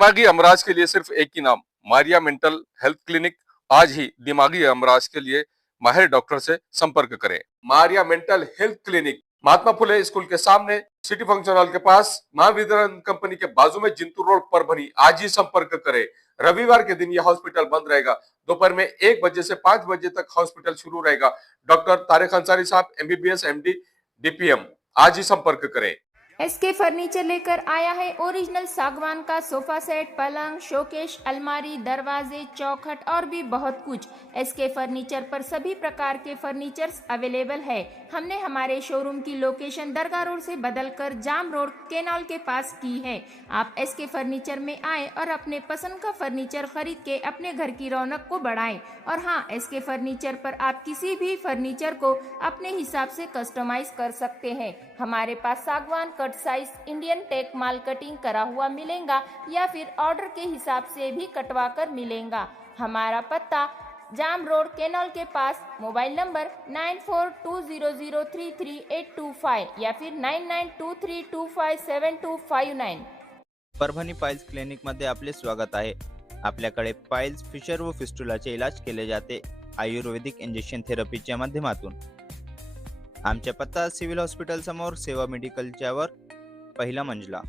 दिमागी अमराज के लिए सिर्फ एक ही नाम, मारिया मेंटल हेल्थ क्लिनिक। आज ही दिमागी अमराज के लिए माहिर डॉक्टर से संपर्क करें। Maria mental health clinic, Mahatma Phule school के सामने, सिटी फंक्शन हॉल के पास, महावितरण कंपनी के बाजू में, जिंतूर रोड, परभनी। आज ही संपर्क करें। रविवार के दिन यह हॉस्पिटल बंद रहेगा। दोपहर में 1 बजे से 5 बजे तक हॉस्पिटल शुरू रहेगा। डॉक्टर तारिक अंसारी साहब, MBBS MD DPM। आज ही संपर्क करें। SK फर्नीचर लेकर आया है ओरिजिनल सागवान का सोफा सेट, पलंग, शोकेश, अलमारी, दरवाजे, चौखट और भी बहुत कुछ। SK फर्नीचर पर सभी प्रकार के फर्नीचर्स अवेलेबल है। हमने हमारे शोरूम की लोकेशन दरगाह रोड से बदलकर जाम रोड केनाल के पास की है। आप SK फर्नीचर में आए और अपने पसंद का फर्नीचर खरीद के अपने घर की रौनक को बढ़ाएं। और हाँ, SK फर्नीचर पर आप किसी भी फर्नीचर को अपने हिसाब से कस्टमाइज कर सकते हैं। हमारे पास सागवान कट साइज इंडियन टेक माल कटिंग करा हुआ मिलेगा या फिर ऑर्डर के हिसाब से भी कटवा कर मिलेगा। हमारा पत्ता जाम रोड केनॉल के पास। मोबाइल नंबर 9420033825 या फिर 9923257259। परभणी पाइल्स क्लिनिक मध्ये आपले स्वागत आहे। आपल्याकडे पाइल्स, फिशर व फिस्टुलाचे इलाज केले जाते आयुर्वेदिक इंजेक्शन थेरपीच्या माध्यमातून। आमचा पत्ता सिव्हिल हॉस्पिटल समोर, सेवा मेडिकलच्या वर, पहिला मंजला।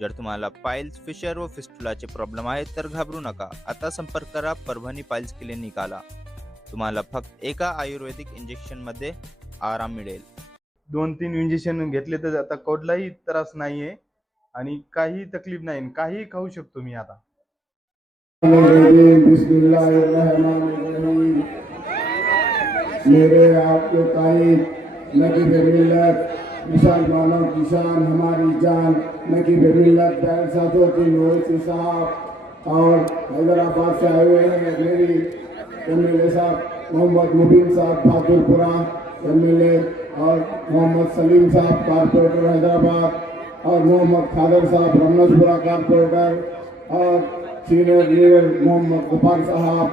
जर तुम्हाला पाइल्स, फिशर व फिस्टुलाचे प्रॉब्लेम आहेत तर घाबरू नका। आता संपर्क करा परभणी पाइल्स क्लिनिकला। तुम्हाला फक्त एका आयुर्वेदिक इंजेक्शन मध्ये आराम मिळेल। 2-3 इंजेक्शन घेतले तर आता कोणलाही त्रास नाहीये आणि काही तकलीफ नाही, काही खाऊ शकतो मी आता। बिस्मिल्लाहिर्रहमानिर्रहीम। मेरे आपके तारीफ नकीब मिल्लत, मुसलमानों की शान हमारी जान, नकीब मिल्लत बैल साथोती नोसी साहब और हैदराबाद से आए हुए हैं मेरी MLA साहब मोहम्मद मुबीन साहब बहादुरपुरा MLA, और मोहम्मद सलीम साहब कारपोरेटर हैदराबाद, और मोहम्मद खादर साहब रमनसपुरा कारपोरेटर, और सीनियर लीडर मोहम्मद गफार साहब,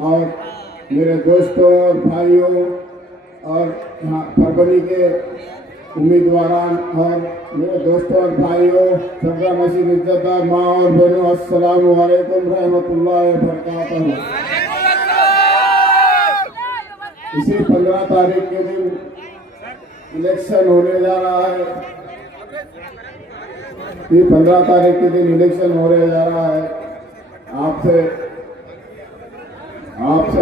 और मेरे दोस्तों और भाइयों और यहाँ परभणी के उम्मीदवारान और मेरे दोस्तों और भाइयों, सरदार नसीब इज्जतदार माँ और बहनों, अस्सलाम वालेकुम रहमतुल्लाहि व बरकातहू। इसी 15 तारीख के दिन इलेक्शन होने जा रहा है। ये 15 तारीख के दिन इलेक्शन होने जा रहा है। आपसे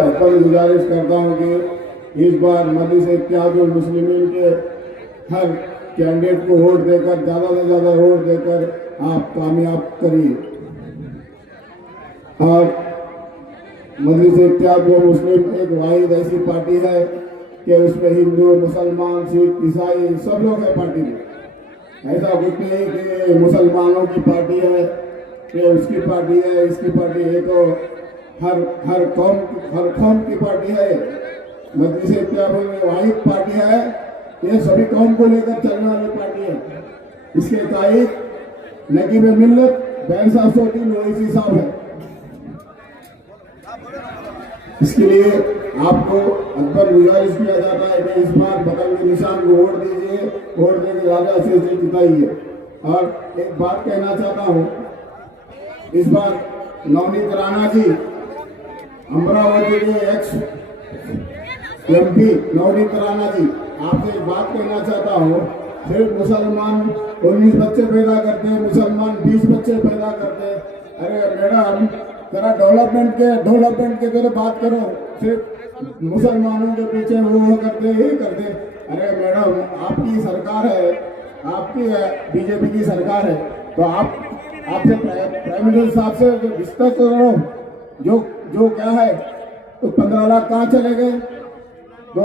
अपन गुजारिश करता हूँ कि इस बार मजलिस इत्तेहादुल मुस्लिमीन के हर कैंडिडेट को वोट देकर, ज़्यादा से ज़्यादा वोट देकर आप कामयाब करिए। और मजलिस इत्तेहादुल मुस्लिम एक वाहिद ऐसी पार्टी है कि उसमें हिंदू, मुसलमान, सिख, ईसाई सब लोग हैं पार्टी में। ऐसा कुछ नहीं कि मुसलमानों की पार्टी है, कि उसकी पार्टी है, इसकी पार्टी है। तो हर कौम की पार्टी है। मजलिस इत्तेहादुल में वाहिद पार्टी है, ये सभी कौम को लेकर चलने वाली पार्टी है। इसके तारीख नकीब मिल्लत बैन साहब ओवैसी साहब है। इसके लिए आपको अकबर गुजारिश किया जाता है कि इस बार बगल के निशान को वोट दीजिए, वोट देकर राजा से जिताइए। और एक बात कहना चाहता हूँ, इस बार नवनीत राणा जी, अमरावती के एक्स MP नवनीत राणा जी, आपसे एक बात कहना चाहता हूँ। सिर्फ मुसलमान 19 बच्चे पैदा करते हैं, मुसलमान 20 बच्चे पैदा करते हैं। अरे मैडम, जरा डेवलपमेंट के जरा बात करो। सिर्फ मुसलमानों के पीछे वो करते ही करते। अरे मैडम, आपकी सरकार है, आपकी BJP की सरकार है, तो आपसे प्राइम मिनिस्टर साहब से डिस्कस करो। जो क्या है, तो 15 लाख कहाँ चले गए? तो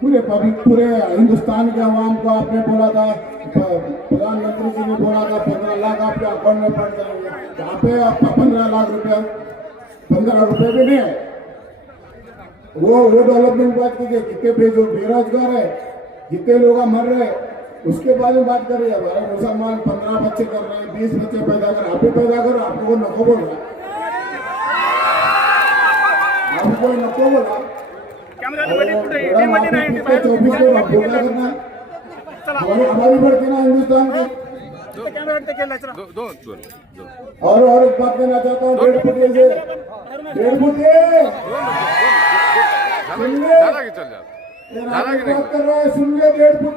पूरे हिंदुस्तान के अवाम को आपने बोला था, प्रधानमंत्री जी ने बोला था 15 लाख आपके अकाउंट में पड़ जाएंगे। यहाँ पे आपका 15 लाख रुपया, 15 रुपये भी नहीं है। वो डेवलपमेंट बात कीजिए। कितने बेरोजगार है, जितने लोग मर रहे, उसके बारे में बात करिए। हमारे मुसलमान 15 बच्चे कर रहे हैं, 20 बच्चे पैदा कर, आप भी पैदा करो। आपको वो नको बोल रहा, आपको कोई नको बोला। 24 को बोला करना, हमारी बढ़ती ना हिंदुस्तान की। और एक बात कहना चाहता हूँ 1.5 फुट से 1.5 फुट झाला की चल जा बात कर रहा है, सुन ले 1.5 फुट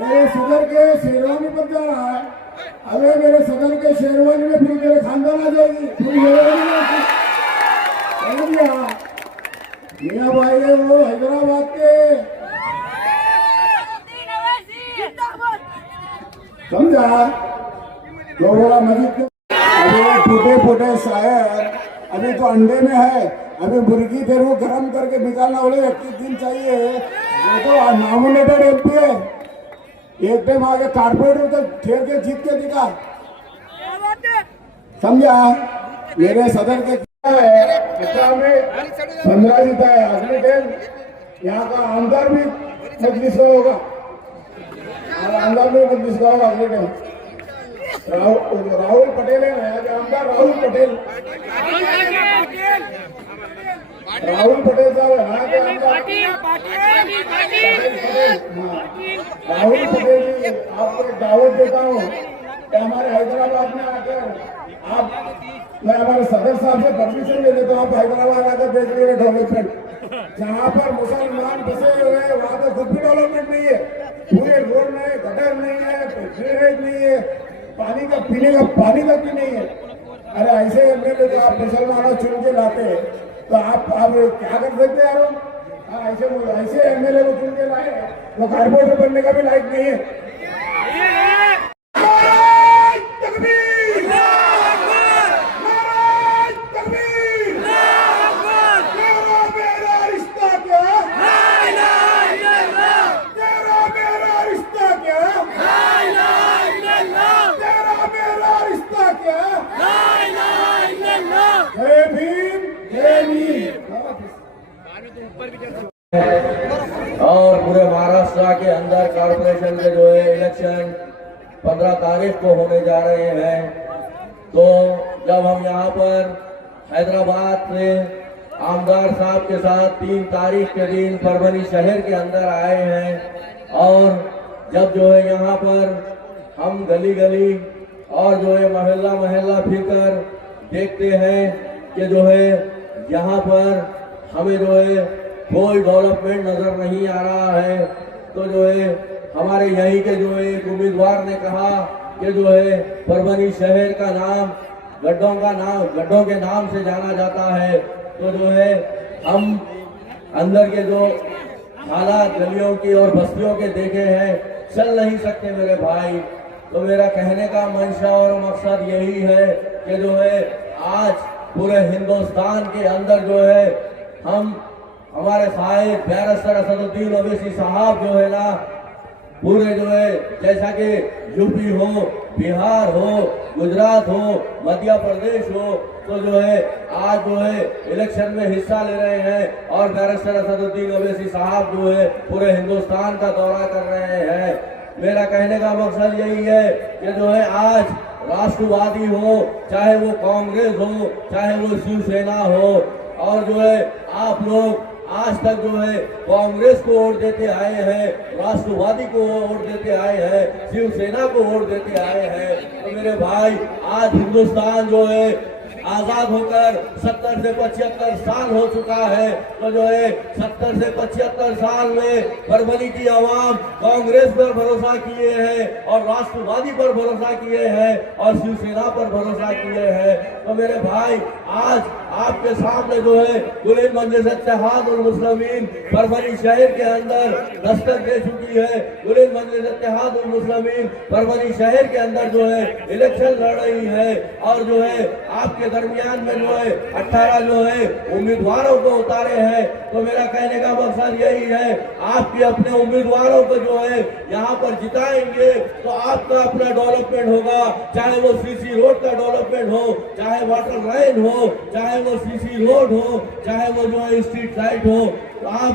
मेरे सदर के शेरवानी पर जा रहा है। अबे मेरे सदर के शेरवानी में फिर मेरे खानदान आ जाएगी, फिर मियाँ भाई है वो हैदराबाद के, समझा? तो बोला मजीद के अभी फूटे फूटे शायर अभी तो अंडे में है, अभी मुर्गी फिर वो गर्म करके निकालना बोले 21 दिन चाहिए। ये तो नॉमिनेटेड एमपी है, एक टाइम आगे कारपोरेटर तो ठेर के जीत के दिखा, समझा? मेरे सदन के में 15 जीता है, अगले टाइम यहाँ का आमदार भी मजलिस का होगा, आमदार भी मजलिस का होगा अगले टाइम। राहुल पटेल है यहाँ के आमदार, राहुल पटेल साहब यहाँ के आमदार राहुल पटेल जी, आपको एक दावत देता हूँ कि हमारे हैदराबाद में आकर आप, मैं हमारे सदर साहब से परमिशन ले लेता हूँ, आप हैदराबाद आकर देख लीजिए डेवलपमेंट। जहाँ पर मुसलमान बसे हुए हैं वहाँ तो कुछ भी डेवलपमेंट नहीं है, पूरे रोड नहीं है, गटर नहीं है, ड्रेनेज नहीं है, पानी का पीने का पानी तक भी नहीं है। अरे ऐसे एमएलए तो आप मुसलमानों चुन के लाते हैं तो आप क्या कर सकते हैं यार? ऐसे एमएलए को चुन के लाए तो कारपोरेटर बनने का भी लायक नहीं है। और पूरे महाराष्ट्र के अंदर कॉर्पोरेशन के जो है इलेक्शन 15 तारीख को होने जा रहे हैं। तो जब हम यहाँ पर हैदराबाद से आमदार साहब के साथ 3 तारीख के दिन परभनी शहर के अंदर आए हैं और जब जो है यहाँ पर हम गली गली और जो है मोहल्ला मोहल्ला फिरकर देखते हैं कि जो है यहाँ पर हमें जो है कोई डेवलपमेंट नजर नहीं आ रहा है। तो जो है हमारे यहीं के जो है एक उम्मीदवार ने कहा कि जो है परभनी शहर का नाम गड्ढों के नाम से जाना जाता है। तो जो है हम अंदर के जो हालात गलियों की और बस्तियों के देखे हैं, चल नहीं सकते मेरे भाई। तो मेरा कहने का मंशा और मकसद यही है कि जो है आज पूरे हिंदुस्तान के अंदर जो है हम हमारे साहिब बैरिस्टर असदुद्दीन ओवैसी साहब जो है ना, पूरे जो है जैसा कि यूपी हो, बिहार हो, गुजरात हो, मध्य प्रदेश हो, तो जो है आज जो है इलेक्शन में हिस्सा ले रहे हैं और बैरिस्टर असदुद्दीन ओवैसी साहब जो है पूरे हिंदुस्तान का दौरा कर रहे हैं। मेरा कहने का मकसद यही है कि जो है आज राष्ट्रवादी हो, चाहे वो कांग्रेस हो, चाहे वो शिवसेना हो, और जो है आप लोग आज तक जो है कांग्रेस को वोट देते आए हैं, राष्ट्रवादी को वोट देते आए हैं, शिवसेना को वोट देते आए हैं। तो मेरे भाई आज हिंदुस्तान जो है आजाद होकर 70 से 75 साल हो चुका है। तो जो है 70 से 75 साल में परभनी की आवाम कांग्रेस पर भरोसा किए हैं और राष्ट्रवादी पर भरोसा किए हैं और शिवसेना पर भरोसा किए हैं। तो मेरे भाई आज आपके सामने जो है कुलीन मजलिस इत्तेहादुल मुस्लिमीन परभनी शहर के अंदर दस्तक दे चुकी है। कुलीन मजलिस इत्तेहादुल मुस्लिमीन परभनी शहर के अंदर जो है इलेक्शन लड़ रही है और जो है आपके दरमियान में जो है 18 जो है उम्मीदवारों को उतारे हैं। तो मेरा कहने का मकसद यही है, आपके अपने उम्मीदवारों को जो है यहाँ पर जिताएंगे तो आपका अपना डेवलपमेंट होगा, चाहे वो सीसी रोड का डेवलपमेंट हो, चाहे वाटर लाइन हो, चाहे वो सीसी रोड हो, चाहे वो जो है स्ट्रीट लाइट हो। तो आप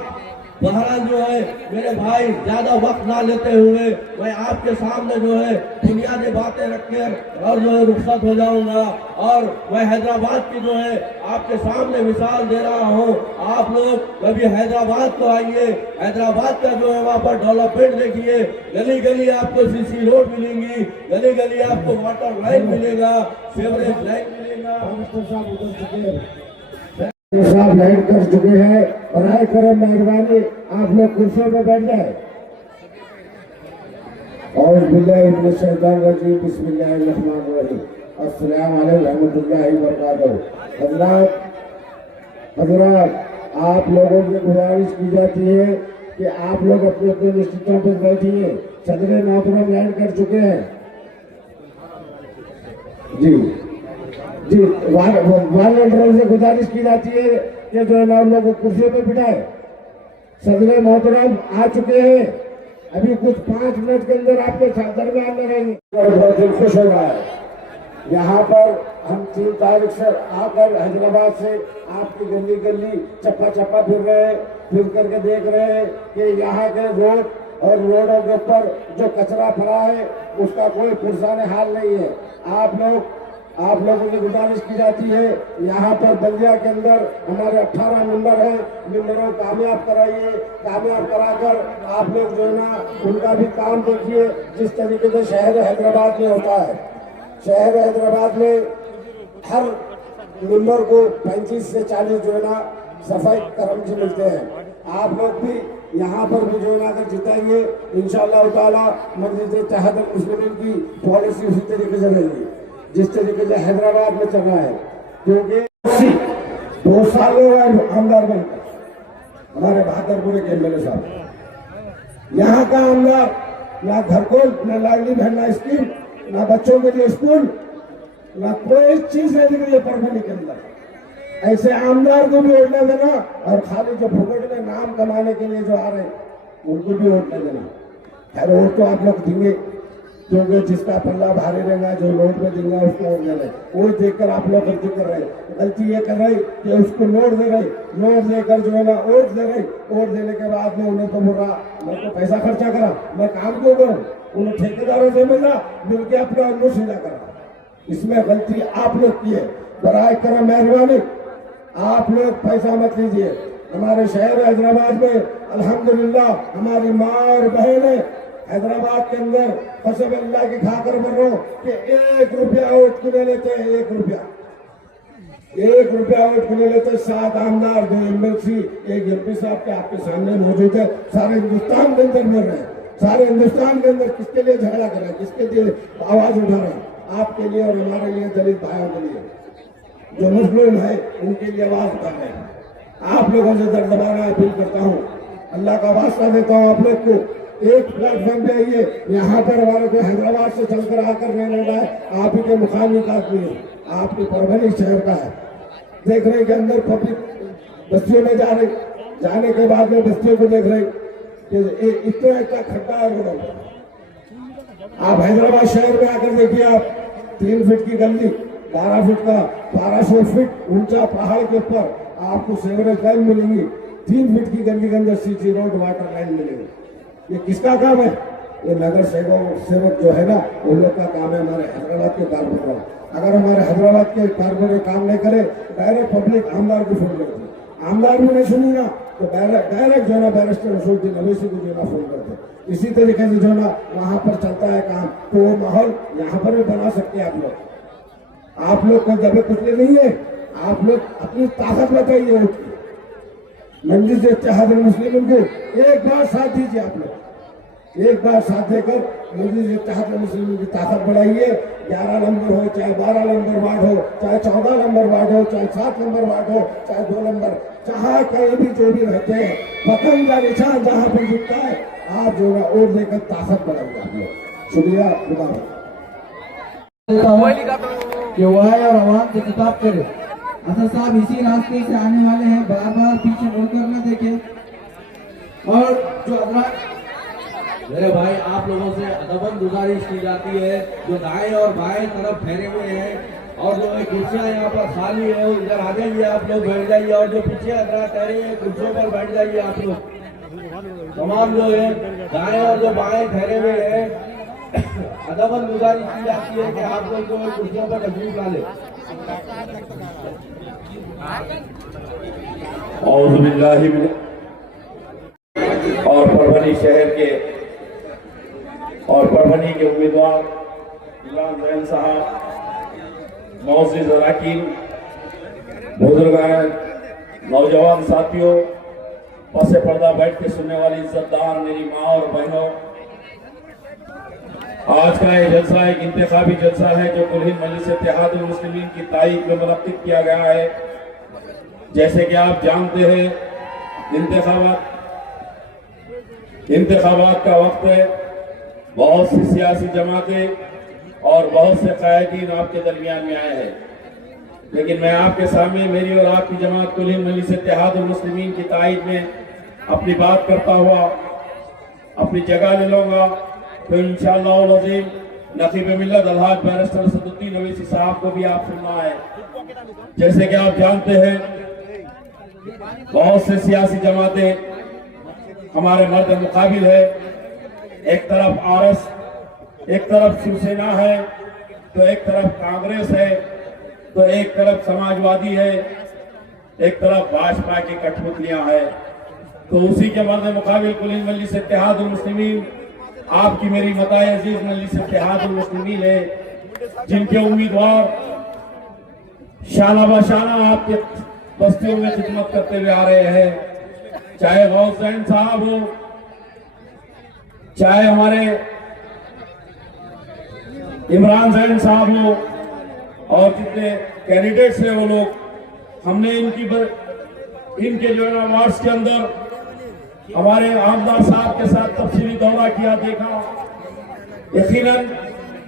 बहरहाल जो है मेरे भाई ज्यादा वक्त ना लेते हुए मैं आपके सामने जो है बुनियादी बातें रखकर और जो है रुखसत हो जाऊंगा। और मैं हैदराबाद की जो है आपके सामने मिसाल दे रहा हूँ। आप लोग कभी हैदराबाद को आइए, हैदराबाद का जो है वहाँ पर डेवलपमेंट देखिए। गली गली आपको सीसी रोड मिलेंगी, गली गली आपको वाटर लाइन मिलेगा, सीवरेज लाइन मिलेगा। साहब लाइन कर चुके हैं और आए करम मेहरबानी आप लोग कुर्सियों में बैठ जाए। और बिस्मिल्लाहिर्रहमानिर्रहीम बिस्मिल्लाहिर्रहमानिर्रहीम अस्सलाम वालेकुम रहमतुल्लाहि व बरकातहू। हज़रात आप लोगों से गुजारिश की जाती है कि आप लोग अपने अपने निश्चितों पर बैठिए। सदर मोहतरम लैंड कर चुके हैं जी जी। वालंटियरों से गुजारिश की जाती है कि जो है ना लोगों को कुर्सियों पे बिठाए। सदर मोहतरम आ चुके हैं, अभी कुछ 5 मिनट के अंदर आपके दरमियान में रहेंगे। बहुत दिल खुश हो रहा है। यहाँ पर हम 3 तारीख से आकर हैदराबाद से आपकी गली गली चप्पा चप्पा फिर रहे हैं, फिर करके देख रहे हैं कि यहाँ के रोड और रोडों के ऊपर जो कचरा पड़ा है उसका कोई पुरसाने हाल नहीं है। आप लोगों से गुजारिश की जाती है, यहाँ पर बल्दिया के अंदर हमारे 18 मेंबर हैं, मेंबरों को कामयाब कराइए। कामयाब कराकर आप लोग जो है ना उनका भी काम देखिए जिस तरीके से शहर हैदराबाद में होता है। शहर हैदराबाद में हर मेंबर को 35 से 40 जो है ना सफाई कर्मचारी मिलते हैं। आप लोग भी यहाँ पर भी जो है ना अगर जिताइए इंशाअल्लाह ताला मस्जिद इत्तेहादुल मुस्लिमीन की पॉलिसी उसी तरीके से रहेगी जिस तरीके से हैदराबाद में चल रहा है। क्योंकि 2 साल हुए आमदार बनकर हमारे बहादुरपुर के एमएलए साहब, यहाँ का आमदार ना घर को ना लाडली बहन ना स्कीम ना बच्चों के लिए स्कूल ना कोई चीज नहीं दिख रही है परभनी के अंदर। ऐसे आमदार को भी वोट न देना और खाली जो फुकट में नाम कमाने के लिए जो आ रहे उनको भी वोट न देना। खैर वोट तो आप लोग देंगे क्योंकि जिसका पल्ला भारी रहेगा जो नोट में देगा उसको वोट दे रहे। वो देखकर आप लोग गलती कर रहे हैं। गलती ये कर रहे कि उसको नोट दे रहे, नोट देकर जो है ना वोट दे रहे। वोट देने के बाद में उन्हें तो बोल रहा मैं तो पैसा खर्चा करा, मैं काम क्यों करूँ, उन्हें ठेकेदारों से मिला मिलकर अपना अनु सीधा करा। इसमें गलती आप लोग की है। बराए करम मेहरबानी आप लोग पैसा मत लीजिए। हमारे शहर हैदराबाद में अल्हम्दुलिल्लाह हमारी माँ और बहनें हैदराबाद के अंदर कसम अल्लाह की खाकर बोल रहा हूँ कि 1 रुपया वोट को ले लेते हैं। 1 रुपया वोट को ले लेते हैं। 7 आमदार 2 एमएलसी 1 एमपी साहब के आपके सामने मौजूद है। सारे हिंदुस्तान के अंदर बोल रहे हैं, सारे हिंदुस्तान के अंदर किसके लिए झगड़ा कर रहे हैं, किसके लिए आवाज उठा रहे हैं। आपके लिए और हमारे लिए, दलित भाइयों के लिए, जो मुस्लिम है उनके लिए आवाज उठा रहे हैं। आप लोगों से दरदबाना अपील करता हूँ, अल्लाह का वास्ता देता हूँ आप लोग को एक प्लेटफॉर्म पे आइए। यहाँ पर हमारे को हैदराबाद से चलकर आकर नहीं लगा है, आप ही के मुकामी का आदमी है, आपके परभनी शहर का है। देख रहे के अंदर पब्लिक बस्तियों में जा रही, जाने के बाद में बस्तियों को देख रहे कि इतना खड्डा है रोडों पर। आप हैदराबाद शहर में आकर देखिए, आप 3 फीट की गली 12 फीट का 1200 फीट ऊंचा पहाड़ के ऊपर आपको सीवरेज लाइन मिलेंगी। 3 फीट की गली के अंदर सीसी रोड वाटर लाइन मिलेगी। ये किसका काम है? ये नगर सेवक जो है ना उन लोग का काम है, हमारे हैदराबाद के कारपोरेटर। अगर हमारे हैदराबाद के कारपोरेटर काम नहीं करे डायरेक्ट पब्लिक आमदार को फोन करती, आमदार भी नहीं सुनेगा तो डायरेक्ट जो है ना बैरिस्टर रसूलुद्दीन अवैसी को जो है ना फोन करते। इसी तरीके से जो है ना वहाँ पर चलता है काम। तो वो माहौल यहाँ पर भी बना सकते हैं आप लोग। आप लोग को जब कुछ नहीं है, आप लोग अपनी ताकत बताइए। मंजिल इत्तेहादुल मुस्लिमीन को एक बार साथ दीजिए। आप लोग एक बार साथ देकर मंजिल इत्तेहादुल मुस्लिमीन की ताकत बढ़ाइए। 11 नंबर हो, चाहे 12 नंबर वार्ड हो, चाहे 14 नंबर वार्ड हो, चाहे 7 नंबर वार्ड हो, चाहे 2 नंबर, जहाँ कहीं भी जो भी रहते हैं पतंग का निशान जहाँ पर दिखता है आप जो है वोट देकर ताकत बढ़ाइए। आप लोग शुक्रिया। कि वाय और आवाम से खिताब करे। असद साहब इसी रास्ते से आने वाले हैं, बार बार पीछे मुड़कर न देखें। और जो मेरे भाई आप लोगों से अदबन गुजारिश की जाती है, जो दाएं और बाएं तरफ ठहरे हुए हैं और जो कुर्सियां यहाँ पर खाली है इधर आ जाइए, आप लोग बैठ जाइए। और जो पीछे हजरात ठहरे हैं कुर्सियों पर बैठ जाइए आप लोग। तमाम जो है दाएं और जो बाएं ठहरे हुए हैं अदबन गुजारिश की जाती है कि आप लोग जो है कुर्सियों पर तशरीफ ला लें। और परभनी शहर के और परभनी के उम्मीदवार इमरान जैन साहब, मोअज़्ज़िज़ अराकीन, बुजुर्गान, नौजवान साथियों, पसे पर्दा बैठ के सुनने वाली इज्जतदार मेरी माँ और बहनों, आज का ये जलसा एक इंतखाबी जलसा है जो कुल हिंद मजलिस इत्तेहादुल मुस्लिमीन की तारीख में मुनक्किद किया गया है। जैसे कि आप जानते हैं, इंतखाबात का वक्त है। बहुत सी सियासी जमातें और बहुत से कायदीन आपके दरमियान में आए हैं, लेकिन मैं आपके सामने मेरी और आपकी जमात कुल हिंद मजलिस इत्तेहादुल मुस्लिमीन की तारीख में अपनी बात करता हुआ अपनी जगह ले लूंगा। तो इंशाअल्लाह अज़ीम नकीब मिल्लत अलहाज बैरिस्टर असदुद्दीन अवैसी साहब को भी आप सुनना है। जैसे कि आप जानते हैं, बहुत से सियासी जमातें हमारे मर्द मुकाबिल है। एक तरफ आरएस, एक तरफ शिवसेना है, तो एक तरफ कांग्रेस है, तो एक तरफ समाजवादी है, एक तरफ भाजपा की कठपुतलियां है। तो उसी के मर्द मुकाबिल कुल हिंद मजलिस इत्तेहादुल मुस्लिमीन, आपकी मेरी मताए अजीज मजलिस इत्तेहादुल मुस्लिमीन है, जिनके उम्मीदवार शाना बशाना आपके बस्तियों में खिदमत करते हुए आ रहे हैं। चाहे गौस जैन साहब हो, चाहे हमारे इमरान जैन साहब हो, और जितने कैंडिडेट्स हैं वो लोग, हमने इनके जो है वार्ड्स के अंदर हमारे आमदार साहब के साथ तफसीली दौरा किया, देखा। यकीनन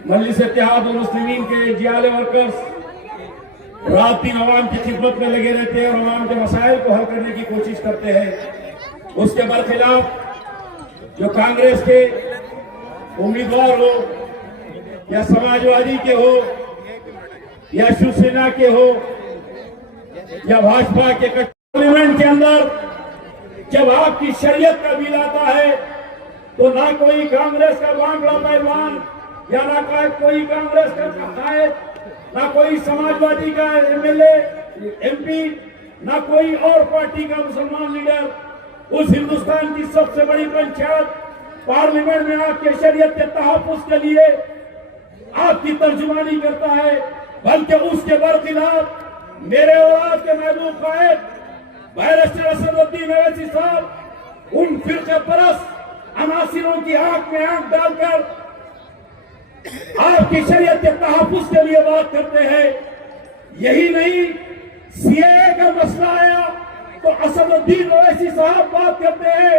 मजलिस इत्तेहादुल मुस्लिमीन के जियाले वर्कर्स रात दिन अवाम की खिदमत में लगे रहते हैं और अवाम के मसाइल को हल करने की कोशिश करते हैं। उसके बरखिलाफ जो कांग्रेस के उम्मीदवार हो, या समाजवादी के हो, या शिवसेना के हो, या भाजपा के, पार्लियामेंट के अंदर जब आपकी शरीयत का बिल आता है तो ना कोई कांग्रेस का वांगड़ा पहलवान, या ना कोई कांग्रेस का कायद, ना कोई समाजवादी का एमएलए एमपी, ना कोई और पार्टी का मुसलमान लीडर उस हिंदुस्तान की सबसे बड़ी पंचायत पार्लियामेंट में आपके शरीयत के तहफ्फुज़ के लिए आपकी तर्जुमानी करता है, बल्कि उसके बरखिलाफ मेरे और आपके महबूब कायद बैरिस्टर असदुद्दीन अवैसी साहब उन फिरके परस्त अनासिरों की आंख में आंख डालकर आपकी शरीयत के तहफ्फुज़ के लिए बात करते हैं। यही नहीं, सीएए का मसला आया तो असदुद्दीन अवैसी साहब बात करते हैं,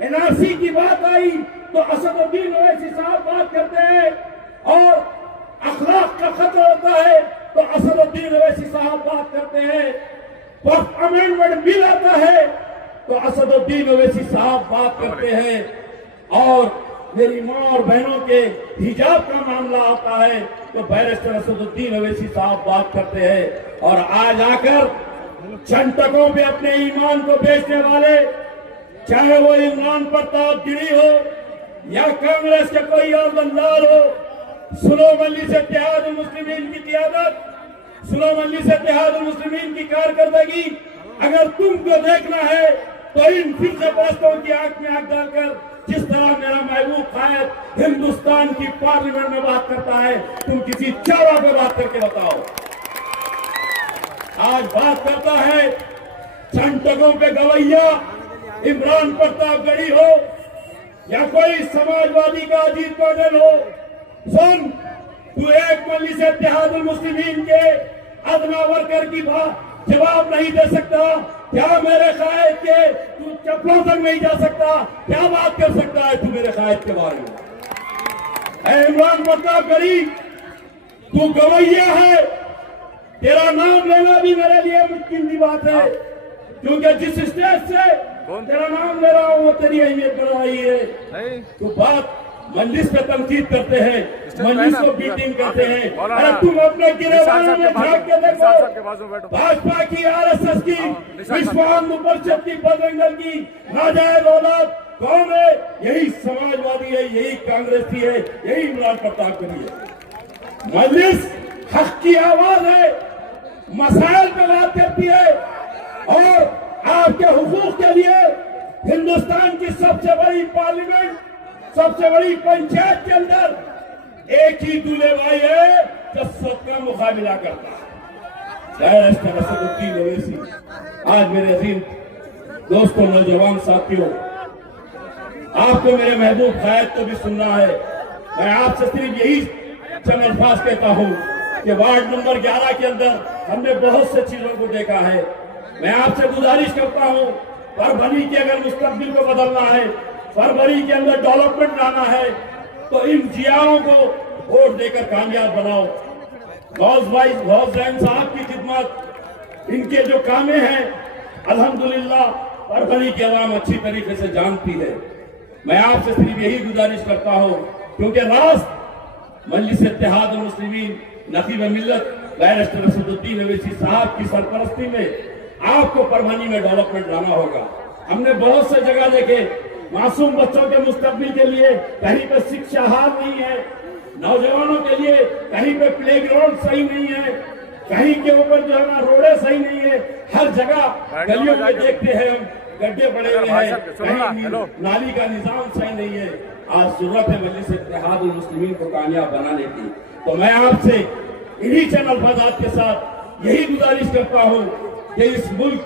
एनआरसी की बात आई तो असदुद्दीन अवैसी साहब बात करते हैं, और अखलाक का खतरा होता है तो असदुद्दीन अवैसी साहब बात करते हैं। वक्फ अमेंडमेंट बिल आता है तो असदुद्दीन अवैसी साहब बात करते हैं, और मेरी माँ और बहनों के हिजाब का मामला आता है तो बैरिस्टर असदुद्दीन अवैसी साहब बात करते हैं। और आज आकर छंटकों पे अपने ईमान को बेचने वाले, चाहे वो इमरान प्रताप गिरी हो या कांग्रेस के कोई और दलाल हो, सुनो मजलिस इत्तेहादुल मुस्लिमीन की क़ियादत, सुनो मजलिस इत्तेहादुल मुस्लिमीन की कारकर्दगी, अगर तुमको देखना है तो इन फिरके परस्तों की आंख में आंख डालकर, जिस तरह मेरा महबूब कायद हिंदुस्तान की पार्लियामेंट में बात करता है, तुम किसी चारा पे बात करके बताओ। आज बात करता है छंटकों पे गवैया इमरान प्रताप गढ़ी हो या कोई समाजवादी का अजीत पटेल हो। सुन, तू एक मजलिस इत्तेहादुल मुस्लिमीन के अदना वर्कर की बात जवाब नहीं दे सकता क्या? मेरे कायद के तू चप्पलों तक नहीं जा सकता, क्या बात कर सकता है तू मेरे कायद के बारे में? इमरान प्रताप गढ़ी, तू गवैया है, तेरा नाम लेना भी मेरे लिए मुश्किल की बात है, क्योंकि जिस स्टेज से तेरा नाम ले रहा हूं वो तेरी अहमियत बढ़ रही है। तो बात मजलिस पे तनकीद करते हैं, मजलिस को बीटिंग करते हैं। अरे तुम अपने गिरेबानों में झांक के देखो, भाजपा की, आरएसएस की, विश्व हिंदू परिषद की, बजरंग दल की नाजायज औलाद कौन है? यही समाजवादी है, यही कांग्रेसी है, यही इमरान प्रतापगढ़ी है। मजलिस हक की आवाज है, मसाइल पे बात करती है और आपके हुकूक के लिए हिंदुस्तान की सबसे बड़ी पार्लियामेंट, सबसे बड़ी पंचायत के अंदर एक ही दूल्हे भाई है जो सबका मुकाबला करता है। बैरिस्टर असदुद्दीन ओवैसी। आज मेरे अजीम दोस्तों, नौजवान साथियों, आपको मेरे महबूब कायद को भी सुनना है। मैं आपसे सिर्फ यही चंद अल्फाज कहता हूं कि वार्ड नंबर 11 के अंदर हमने बहुत से चीजों को देखा है। मैं आपसे गुजारिश करता हूं, परभनी के अगर मुस्तकबिल को बदलना है, परभनी के अंदर डेवलपमेंट लाना है, तो इन जियाओं को वोट देकर कामयाब बनाओ। गौस जैन साहब की खिदमत, इनके जो कामें हैं, अल्हम्दुलिल्लाह परभनी की आवाम अच्छी तरीके से जानती है। मैं आपसे सिर्फ यही गुजारिश करता हूं, क्योंकि राष्ट्र मजलिस इत्तेहादुल मुस्लिमीन नकीब मिल्लत बैरिस्टर असदुद्दीन ओवैसी साहब की सरपरस्ती में आपको परभनी में डेवलपमेंट लाना होगा। हमने बहुत से जगह देखे, मासूम बच्चों के मुस्तकबिल के लिए कहीं पे शिक्षा हाल नहीं है, नौजवानों के लिए कहीं पे प्लेग्राउंड सही नहीं है, कहीं के ऊपर जो है ना रोडे सही नहीं है। हर जगह गलियों में देखते हैं हम गड्ढे पड़े हुए हैं, कहीं नाली का निजाम सही नहीं है। आज जरूरत है मजलिस इत्तेहादुल मुस्लिमीन को कामयाब बनाने की। तो मैं आपसे इन्हीं चंद अल्फाजात के साथ यही गुजारिश करता हूं कि इस मुल्क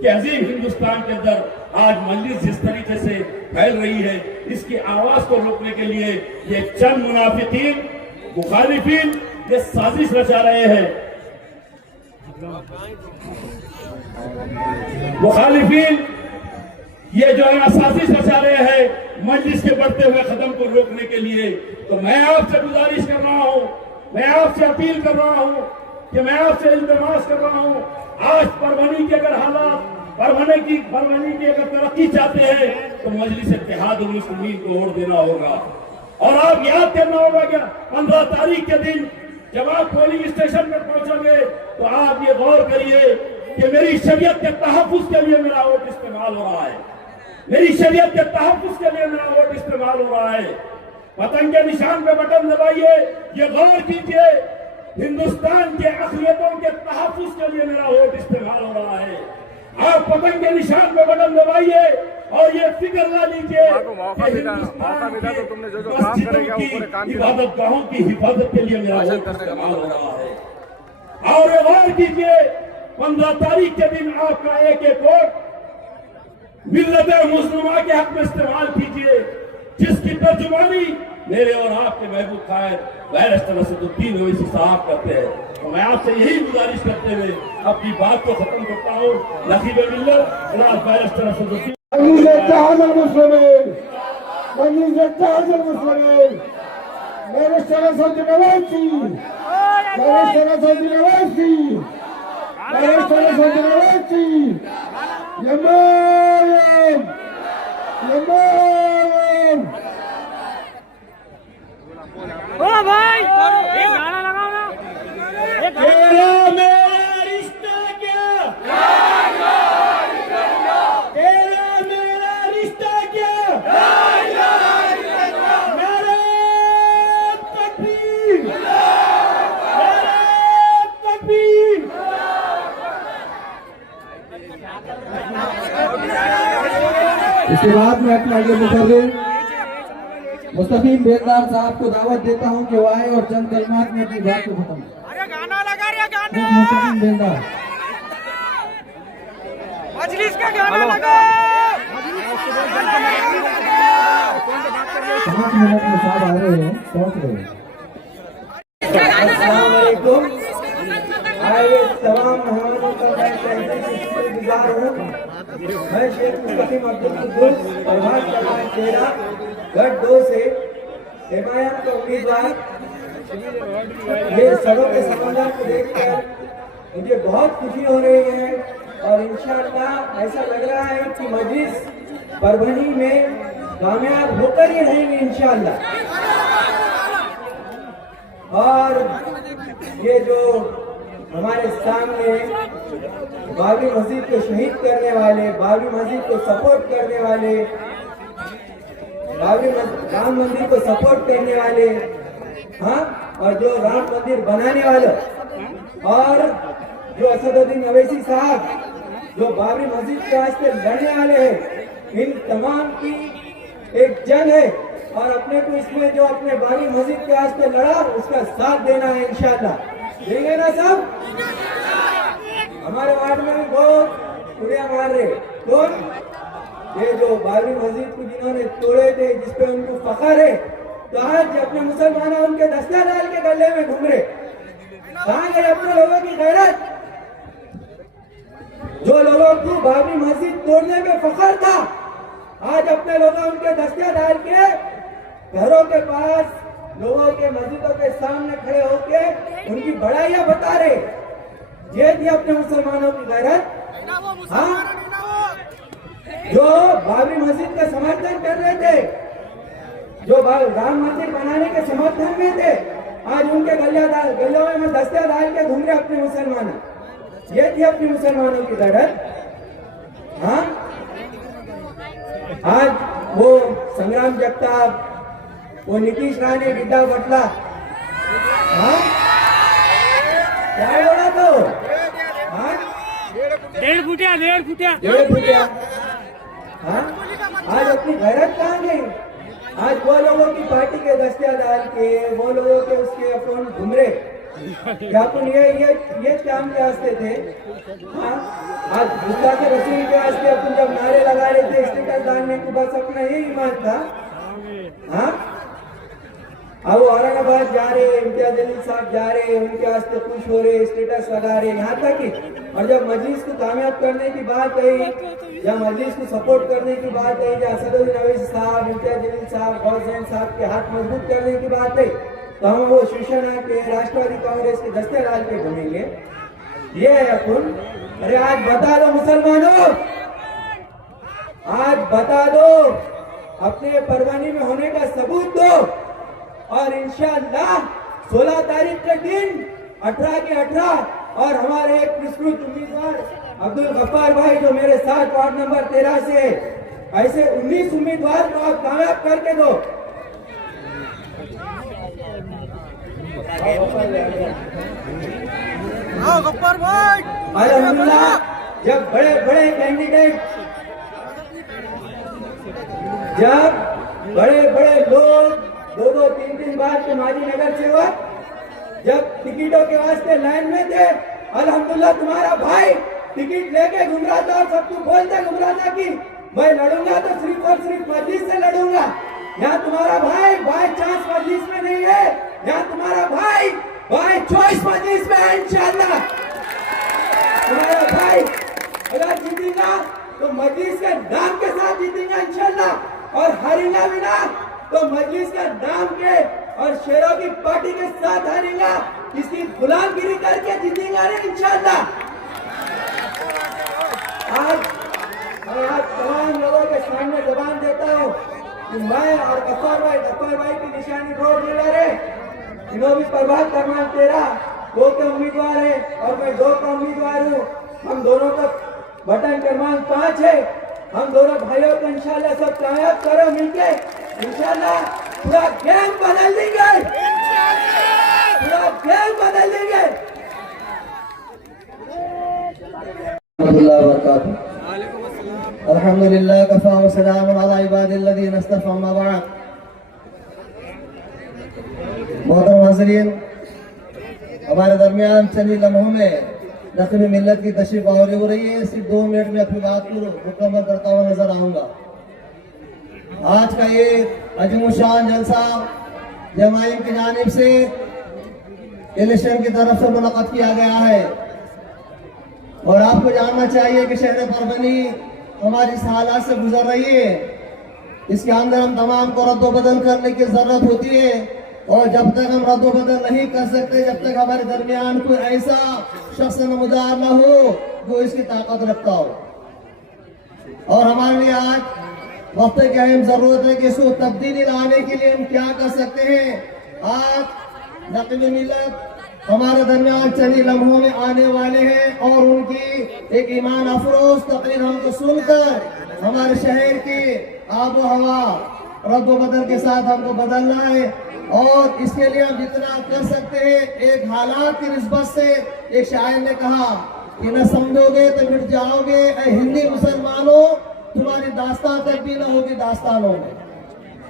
के अजीम हिंदुस्तान के अंदर आज मजलिस जिस तरीके से फैल रही है, इसकी आवाज को रोकने के लिए ये चंद मुनाफिकीन, मुखालिफिन ये साजिश रचा रहे हैं। मुखालिफिन ये जो है साजिश रचा रहे हैं मजलिस के बढ़ते हुए कदम को रोकने के लिए। तो मैं आपसे गुजारिश कर रहा हूं, मैं आपसे अपील कर रहा हूं कि मैं आपसे इल्तिमास कर रहा हूं, आज परभनी के अगर हालात, परभनी की अगर तरक्की चाहते हैं तो मजलिस इत्तेहादुल मुस्लिमीन को वोट देना होगा। और आप याद करना होगा क्या 15 तारीख के दिन जब आप पोलिंग स्टेशन पर पहुंचोगे तो आप ये गौर करिए कि मेरी शरीयत के तहफ्फुज के लिए मेरा वोट इस्तेमाल हो रहा है, मेरी शरीयत के तहफ्फुज के लिए मेरा वोट इस्तेमाल हो रहा है। पतंग के निशान पे बटन दबाइए, ये गौर कीजिए हिंदुस्तान के अक़लियतों के तहफ्फुज के लिए मेरा वोट इस्तेमाल हो रहा है। आप पतंग के निशान पे बटन दबाइए और ये फिक्र ला लीजिए कि हिंदुस्तान की मस्जिदों की, इबादतगाहों की हिफाजत के लिए मेरा वोट इस्तेमाल हो रहा है। और ये गौर कीजिए 15 तारीख के दिन आपका एक एक वोट मिल्लत मुस्लिमा के हक में इस्तेमाल कीजिए, जिसकी तर्जुमानी मेरे और आपके महबूब कायद बैरिस्टर असदुद्दीन ओवैसी साहब करते हैं। तो मैं आपसे यही गुजारिश करते हुए अपनी बात को खत्म करता हूँ। नकीब मिल्लत barrister Asaduddin. Majlis Ittehadul Muslimeen, Majlis Ittehadul Muslimeen, barrister Asaduddin Owaisi, barrister Asaduddin Owaisi, barrister Asaduddin Owaisi, यमाम यमाम। ओ भाई एक गाना लगाओ ना। तेरा मेरा रिश्ता क्या, तेरा मेरा रिश्ता क्या, नारे तकबीर, नारे तकबीर। इसके बाद मैं अपने आगे मुकर्रिर मुस्तकीम बेलदार साहब को दावत देता हूं कि वो आए और चंद कलमात में अपनी बात को खत्म। अरे गाना लगा रे गाना। मुस्तकीम बेलदार मजलिस का गाना लगा। 5 मिनट में साहब आ रहे हैं, पहुंच रहे हैं। अस्सलाम वालेकुम। आए हुए तमाम मेहमानों का मैं तहे से शुक्रगुजार हूँ। मैं शेख मुस्तकीम अब्दुल कुद्दूस प्रभात कमान चेहरा गढ़ 2 से हिमायत का उम्मीदवार। ये सड़ों के समंदर को देखकर मुझे बहुत खुशी हो रही है और इंशाअल्लाह ऐसा लग रहा है कि मजलिस परभनी में कामयाब होकर ही रहेंगे इंशाअल्लाह। और ये जो हमारे सामने बाबरी मस्जिद को शहीद करने वाले, बाबरी मस्जिद को सपोर्ट करने वाले राम मंदिर को सपोर्ट करने वाले, हाँ, और जो राम मंदिर बनाने वाले, और जो असदुद्दीन अवैसी साहब जो बाबरी मस्जिद के वास्ते लड़ने वाले हैं, इन तमाम की एक जंग है और अपने को इसमें जो अपने बाबरी मस्जिद के वास्ते लड़ा उसका साथ देना है इंशाल्लाह। देंगे ना सब? हमारे वार्ड में भी बहुत उड़िया मार रहे कौन? ये जो बाबरी मस्जिद को जिन्होंने तोड़े थे, जिसपे उनको फखर है, तो आज अपने मुसलमान उनके दस्ता डाल के गले में घूम रहे। कहाँ गए अपने लोगों की गैरत? जो लोगों को बाबरी मस्जिद तोड़ने में फखर था, आज अपने लोग उनके दस्ते डाल के घरों के पास लोगों के मस्जिदों के सामने खड़े होके उनकी बड़ाइयां बता रहे। ये थी अपने मुसलमानों की गैरत। हाँ, जो बाबरी मस्जिद का समर्थन कर रहे थे, जो राम मंदिर बनाने के समर्थन में थे, आज उनके गलियों में दस्ते डाल के घूम रहे अपने मुसलमान। ये थी अपनी मुसलमानों की गैरत। हाँ, आज वो संग्राम जगताप, वो नीतीश राणे, गिड्डा बटला, हाँ, क्या बोला तो? हाँ, 1.5 फुटिया। हाँ, आज अपनी गैरत कहाँ गई? आज वो लोगों की पार्टी के दस्ते डाल के वो लोगों के उसके अपन घूम रहे। क्या अपन ये काम के वास्ते थे? हाँ, आज गुस्सा के रसूल के वास्ते अपन जब नारे लगा रहे थे स्टेटस डालने को, बस अपना यही ईमान था। हाँ, अब वो औरंगाबाद जा रहे, इम्तियाज अली साहब जा रहे, उनके वास्ते खुश हो रहे, स्टेटस लगा रहे, यहाँ तक कि और जब मजलिस को कामयाब करने की बात आई, जब मजलिस को सपोर्ट करने की बात आई, जब असदुद्दीन अवैसी साहब, इम्तियाज अली साहब, गौसैन साहब के हाथ मजबूत करने की बात आई, तो हम वो शिवसेना के, राष्ट्रवादी कांग्रेस के दस्ते डाल के घूमेंगे। ये है अपन। अरे आज बता दो मुसलमानों, आज बता दो, अपने परवानी में होने का सबूत दो और इंशाअल्लाह 16 तारीख के दिन 18 के 18 और हमारे एक विस्तृत उम्मीदवार अब्दुल गफ्फार भाई जो मेरे साथ वार्ड नंबर 13 से, ऐसे 19 उम्मीदवार को आप कामयाब करके दो। गफ्फार भाई, अल्हम्दुलिल्लाह, जब बड़े बड़े कैंडिडेट, जब बड़े बड़े लोग 2-2, 3-3 बार के माजी नगर सेवक जब टिकटों के वास्ते लाइन में थे, अल्हम्दुलिल्लाह तुम्हारा भाई टिकट लेके घूम रहा था और सबको बोलते घूम रहा था कि मैं लड़ूंगा तो सिर्फ और सिर्फ मजलिस से लड़ूंगा। यहाँ तुम्हारा भाई बाय चांस मजलिस में नहीं है, यहाँ तुम्हारा भाई बाय चॉइस मजलिस में है इंशाअल्लाह। तुम्हारा भाई अगर जीतेगा तो मजलिस के नाम के साथ जीतेगा इंशाअल्लाह, और हारेगा भी ना तो मजलिस के नाम के और शेरों की पार्टी के साथ हारेगा, इसकी गुलामगिरी करके जीतेगा नहीं इंशाअल्लाह। आज मैं आज तमाम लोगों के सामने जबान देता हूँ कि मैं और गफ्फार भाई की निशानी रोड डीलर है, इन्हों भी प्रभात क्रमांक 13 2 के उम्मीदवार है और मैं 2 का उम्मीदवार हूँ। हम दोनों का बटन क्रमांक 5 है। हम दोनों भाइयों को इंशाल्लाह सब कामयाब करो मिलके, इंशाल्लाह पूरा गेम बदल देंगे, पूरा गेम बदल देंगे। अल्हम्दुलिल्लाह कफ़ा व सलामुन अला इबादिल्लज़ीना इस्तफ़ा अम्मा बाद। मोहतरम हाज़रीन, हमारे दरमियान चंद लम्हों में नक़ीब मिल्लत की तशरीफ आवरी हो रही है। सिर्फ 2 मिनट में अपनी बात को मुकम्मल करता हुआ नजर आऊंगा। आज का ये अज़ीमुशान जलसा जमाईम की जानिब से इलेक्शन की तरफ से मुनक़्क़द किया गया है और आपको जानना चाहिए कि शहर परभनी हमारी इस हालात से गुजर रही है। इसके अंदर हम तमाम को रद्दोबदल करने की जरूरत होती है और जब तक हम रद्दोबदल नहीं कर सकते, जब तक हमारे दरमियान कोई ऐसा शख्स नमदार न हो जो इसकी ताकत रखता हो। और हमारे लिए आज वक्त की अहम जरूरत है कि इसको तब्दीली लाने के लिए हम क्या कर सकते हैं। आज नक़ीब मिल्लत हमारे दरमियान चंद लम्हों में आने वाले हैं और उनकी एक ईमान अफरोज तकरीर हमको सुनकर हमारे शहर की आबो हवा, रद्द बदल के साथ हमको बदलना है और इसके लिए हम जितना कर सकते हैं। एक हालात की निस्बत से एक शायर ने कहा कि न समझोगे तो मिट जाओगे, ऐ हिंदी मुसलमानों तुम्हारी दास्तान तक भी न होगी दास्तानों में।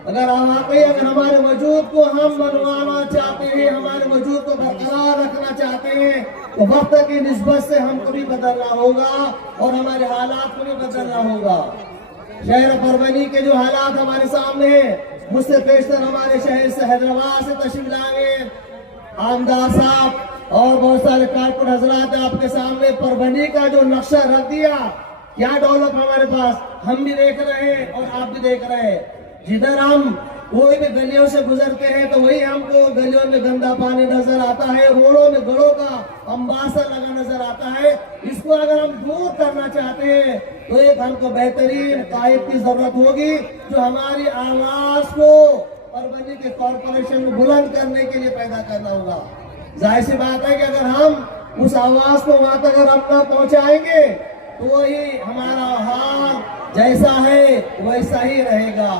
अगर अगर हमारे वजूद को हम बनवाना चाहते हैं, हमारे वजूद को बरकरार रखना चाहते हैं, तो वक्त की निस्बत से हमको भी बदलना होगा और हमारे हालात को भी बदलना होगा। शहर परवनी के जो हालात हमारे सामने हैं, मुझसे पेशतर हमारे शहर से हैदराबाद से तशरीफ लाए आमदार साहब और बहुत सारे कारकुन हजरात आपके सामने परवनी का जो नक्शा रख दिया, क्या डेवलप हमारे पास हम भी देख रहे हैं और आप भी देख रहे हैं। जिधर हम कोई भी गलियों से गुजरते हैं तो वही हमको गलियों में गंदा पानी नजर आता है, रोडों में गड़ों का अंबासा लगा नजर आता है। इसको अगर हम दूर करना चाहते हैं तो एक हमको बेहतरीन कायद की जरूरत होगी जो हमारी आवाज को परवनी के कॉर्पोरेशन में बुलंद करने के लिए पैदा करना होगा। जाहिर सी बात है कि अगर हम उस आवाज को वहां तक अगर हम न पहुंचाएंगे तो वही हमारा हाल जैसा है वैसा ही रहेगा।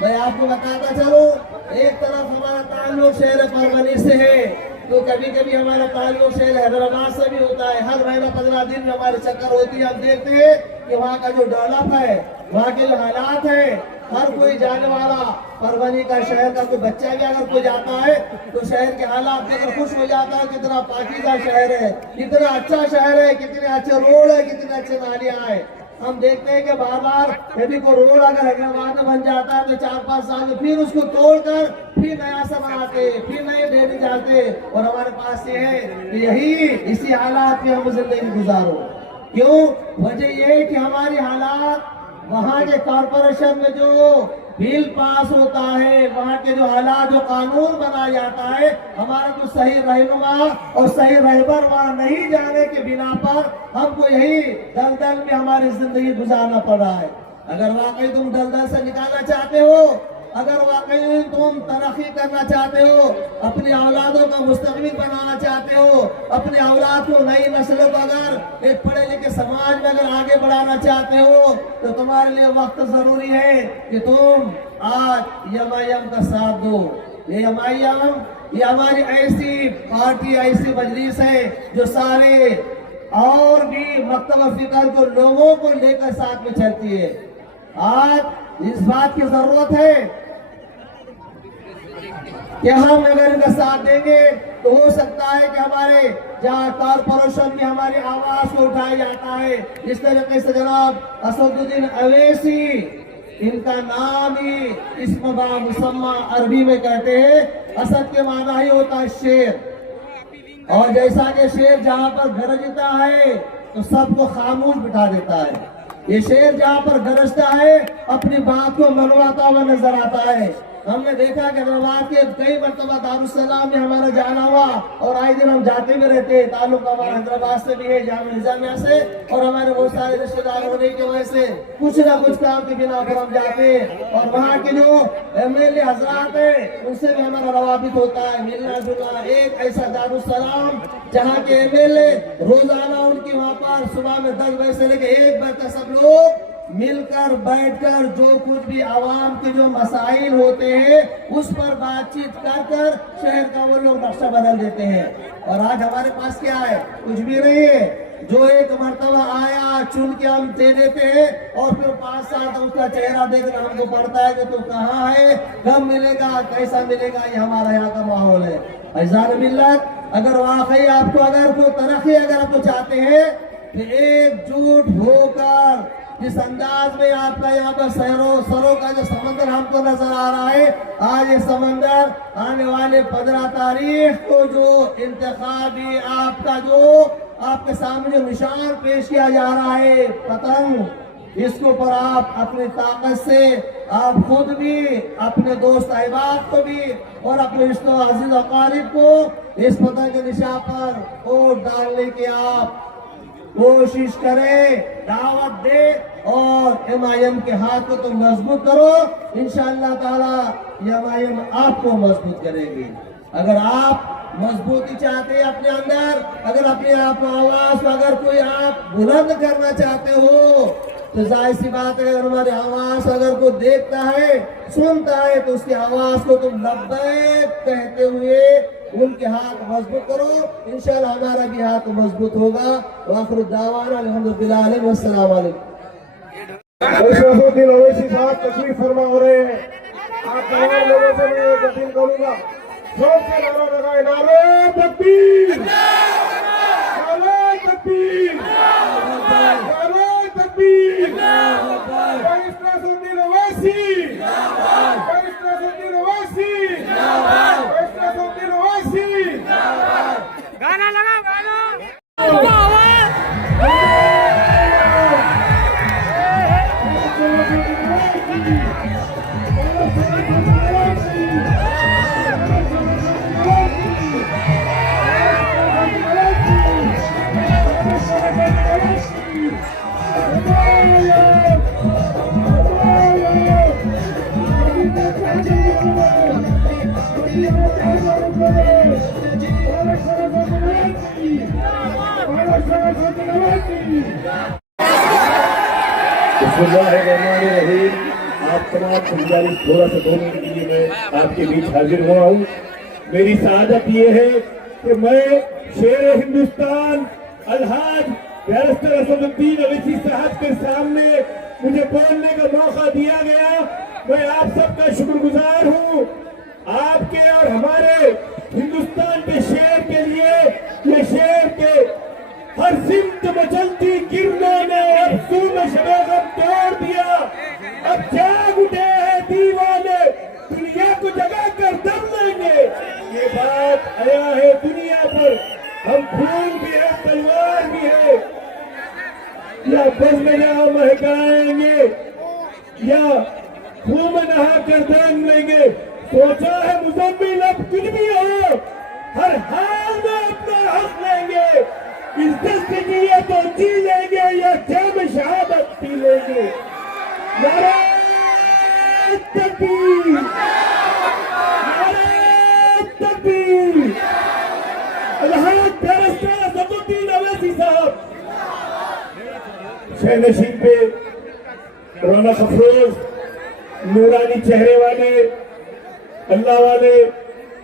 मैं आपको बताता चलूं, एक तरफ हमारा ताल्लुक शहर परवनी से है तो कभी कभी हमारा ताल्लुक शहर हैदराबाद से भी होता है। हर महीना 15 दिन में हमारी चक्कर होती है। हम देखते हैं कि वहाँ का जो डेवलप है, वहाँ के जो हालात है, हर कोई जाने वाला परवनी का शहर का कोई बच्चा भी अगर कोई जाता है तो शहर के हालात देखकर खुश हो जाता है। कितना पाकीज़ा शहर है, कितना अच्छा शहर है, कितने अच्छे रोड है, कितने अच्छे नालियाँ है। हम देखते हैं कि बार बार यदि कोई रोड अगर हैदराबाद में बन जाता है तो 4-5 साल में फिर उसको तोड़कर फिर नया सा बनाते, फिर नए ड्रेनेज डालते। और हमारे पास ये है कि यही इसी हालात में हम जिंदगी गुजारो। क्यों? वजह ये है कि हमारी हालात वहाँ के कॉर्पोरेशन में जो बिल पास होता है, वहाँ के जो हालात जो कानून बनाया जाता है, हमारा तो सही रहनुमा और सही रहबर वहाँ नहीं जाने के बिना पर हमको यही दलदल में हमारी जिंदगी गुजारना पड़ रहा है। अगर वाकई तुम दलदल से निकालना चाहते हो, अगर वाकई तुम तरक्की करना चाहते हो, अपनी औलादों का मुस्तकबिल बनाना चाहते हो, अपने औलाद को नई नस्लों को अगर एक पढ़े लिखे समाज में अगर आगे बढ़ाना चाहते हो तो तुम्हारे लिए वक्त जरूरी है कि तुम आज एमआईएम का साथ दो। ये एमआईएम ये हमारी ऐसी पार्टी, ऐसी मजलिस है जो सारे और भी मकतब फिक्र को लोगों को लेकर साथ में चलती है। आज इस बात की जरूरत है कि हम अगर इनका साथ देंगे तो हो सकता है कि हमारे जहाँ कॉर्पोरेशन में हमारी आवाज को उठाया जाता है। जिस तरीके से जनाब असदुद्दीन अवैसी, इनका नाम ही इस्म बा मुसम्मा अरबी में कहते हैं, असद के माना ही होता है शेर। और जैसा कि शेर जहाँ पर गरजता है तो सबको खामोश बिठा देता है, ये शेर जहाँ पर गरजता है अपनी बात को मनवाता हुआ नजर आता है। हमने देखा कि हैदराबाद के कई मरतबा दारुस्सलाम में हमारा जाना हुआ और आए दिन हम जाते भी रहते हैं। ताल्लुक हमारा हैदराबाद से भी है, जामिया निजामिया से, और हमारे बहुत सारे रिश्तेदार होने की वजह से कुछ ना कुछ काम के बिना पर हम जाते हैं। और वहाँ के जो एमएलए हजरात है उनसे भी हमारा रवाबित होता है, मिलना जुलना। एक ऐसा दारुस्सलाम जहाँ के एमएलए रोजाना उनकी वहाँ पर सुबह में 10 बजे से लेकर 1 बजे तक सब लोग मिलकर बैठकर जो कुछ भी आवाम के जो मसाइल होते हैं उस पर बातचीत कर कर शहर का वो लोग नक्शा बदल देते हैं। और आज हमारे पास क्या है? कुछ भी नहीं है। जो एक मर्तबा आया चुन के हम दे देते हैं और फिर 5 साल तक उसका चेहरा देखना हमको पड़ता है कि तू कहाँ है, कब मिलेगा, कैसा मिलेगा। ये हमारा यहाँ का माहौल है। अज़ान मिल्लत, अगर वाकई आपको अगर कोई तरक्की अगर आपको चाहते हैं तो एकजुट होकर जिस अंदाज में आपका यहाँ पर सरों का जो समंदर हमको नजर आ रहा है, आज ये समंदर आने वाले 15 तारीख को जो इंतखाबी आपका जो आपके सामने जो निशान पेश किया जा रहा है पतंग, इसके ऊपर आप अपनी ताकत से आप खुद भी, अपने दोस्त अहबाब को भी और अपने रिश्तों अजीज अकारिब को इस पतंग के निशान पर वोट डालने की आप कोशिश करें, दावत दे और एमआईएम के हाथ को तुम मजबूत करो। इंशाअल्लाह ताला एमआईएम आपको मजबूत करेगी। अगर आप मजबूती चाहते हैं अपने अंदर, अगर अपने आप आवाज अगर कोई आप बुलंद करना चाहते हो तो जाहिर सी बात है, अगर हमारी आवाज अगर कोई देखता है, सुनता है, तो उसकी आवाज को तुम लब्बैक कहते हुए उनके हाथ मजबूत करो। इंशाल्लाह हमारा भी हाथ मजबूत होगा। वाखिर दावाना अल्हम्दुलिल्लाह अस्सलाम वालेकुम। अशरफुद्दीन ओवैसी साहब तशरीफ फरमा हो रहे हैं। आप तमाम लोगों से मैं एक अपील करूंगा, सबसे नारा लगाए, नारे तकबीर, नारे तकबीर, नारे तकबीर। अशरफुद्दीन ओवैसी, अशरफुद्दीन ओवैसी, अशरफुद्दीन ओवैसी। गाना लगाओ, गाना बिस्मिल्लाहिर्रहमानिर्रहीम। आप तमाम को गुजारिश, थोड़ा सा 2 मिनट के लिए मैं आपके बीच हाजिर हुआ हूँ। मेरी सआदत ये है कि मैं शेर हिंदुस्तान अलहाज बैरिस्टर असदुद्दीन ओवैसी साहब के सामने मुझे बोलने का मौका दिया गया। मैं आप सबका शुक्रगुजार हूँ। आपके और हमारे हिंदुस्तान के शेर के लिए ये शेर के हर सिमत मचलती किरणों ने अब सूम शबगम तोड़ दिया। अब जाग उठे हैं दीवाने, दुनिया को जगा कर दम लेंगे। ये बात आया है दुनिया पर, हम खून भी है, तलवार भी है, या बज़्म जहां महकाएंगे या खून में नहा कर दान लेंगे। सोचा है मुज़म्मिल अब कुछ भी हो, हर हाल में अपना हक लेंगे। इज्जत से जिए तो जी लेंगे या जम शहादत पी लेंगे। नारे तकबीर, नारे तकबीर। अलहाज बैरिस्टर असदुद्दीन ओवैसी साहब शहनशीन पे रौनक अफरोज, नूरानी चेहरे वाले, अल्लाह वाले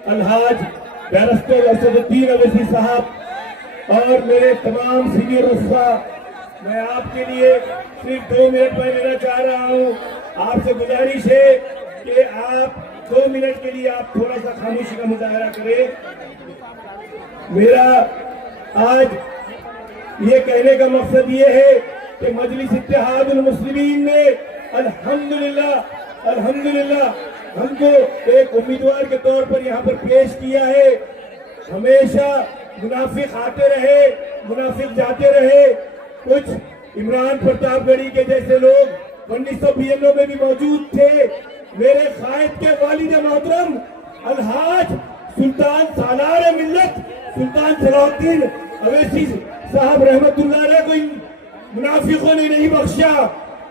अलहाज बैरिस्टर असदुद्दीन ओवैसी साहब और मेरे तमाम सीनियर रुस्सा, मैं आपके लिए सिर्फ 2 मिनट में लेना चाह रहा हूँ। आपसे गुजारिश है कि आप 2 मिनट के लिए आप थोड़ा सा खामोशी का मुजाहरा करें। मेरा आज ये कहने का मकसद ये है कि मजलिस इत्तेहादुल मुस्लिमीन ने अल्हम्दुलिल्लाह अल्हम्दुलिल्लाह हमको एक उम्मीदवार के तौर पर यहाँ पर पेश किया है। हमेशा मुनाफिक आते रहे, मुनाफिक जाते रहे। कुछ इमरान प्रतापगढ़ी के जैसे लोग 1992 में भी मौजूद थे। मेरे कायद के वालिद मोहतरम अलहाज सुल्तान सालार मिल्लत सुल्तान सलाउद्दीन ओवैसी साहब रहमतुल्लाह अलैह को इन मुनाफिकों ने नहीं बख्शा।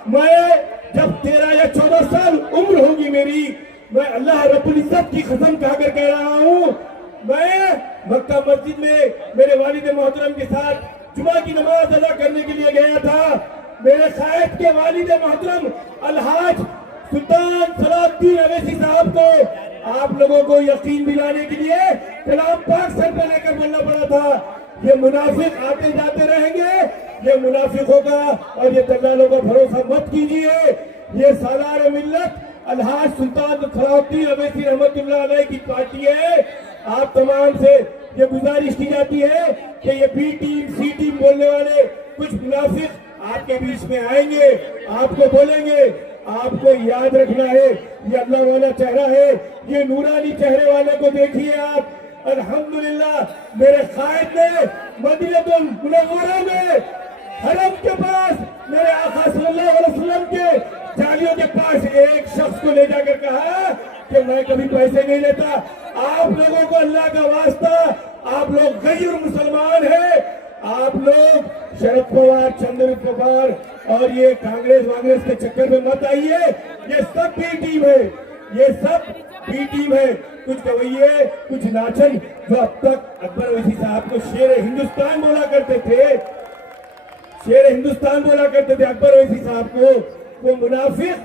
मैं जब 13 या 14 साल उम्र होगी मेरी, मैं अल्लाह रब्बुल इज्जत की कसम खाकर कह रहा हूँ, मैं मक्का मस्जिद में मेरे वालिद मोहतरम के साथ जुमा की नमाज अदा करने के लिए गया था। मेरे कायद के वालिद मोहतरम अलहाज सुल्तान सलाउद्दीन ओवैसी साहब को आप लोगों को यकीन दिलाने के लिए कलाम पाक सर पे लेकर बोलना पड़ा था। ये मुनाफिक आते जाते रहेंगे, ये मुनाफिकों का और ये दलालों का भरोसा मत कीजिए। ये सालार मिल्लत अलहाज सुल्तान सलाउद्दीन ओवैसी रहमतुल्लाह अलैह की पार्टी है। आप तमाम से ये गुजारिश की जाती है कि ये बी टीम सी टीम बोलने वाले कुछ मुनाफिक आपके बीच में आएंगे, आपको बोलेंगे। आपको याद रखना है, ये अल्लाह वाला चेहरा है, ये नूरानी चेहरे वाले को देखिए आप। अल्हम्दुलिल्लाह मेरे कायद ने मदीनतुल मुनव्वरा में हरम के पास मेरे आका सल्लल्लाहु अलैहि वसल्लम के जालियों के पास एक शख्स को ले जाकर कहा कि मैं कभी पैसे नहीं लेता। आप लोगों को अल्लाह का वास्ता, आप लोग गैर मुसलमान हैं। आप लोग शरद पवार, चंद्र पवार और ये कांग्रेस वांग्रेस के चक्कर में मत आइए। ये सब बी टीम है, ये सब बी टीम है। कुछ गवैये, कुछ नाचन जो अब तक अकबर ओवैसी साहब को शेर हिंदुस्तान बोला करते थे, शेर हिंदुस्तान बोला करते थे अकबर ओवैसी साहब को, वो मुनाफिक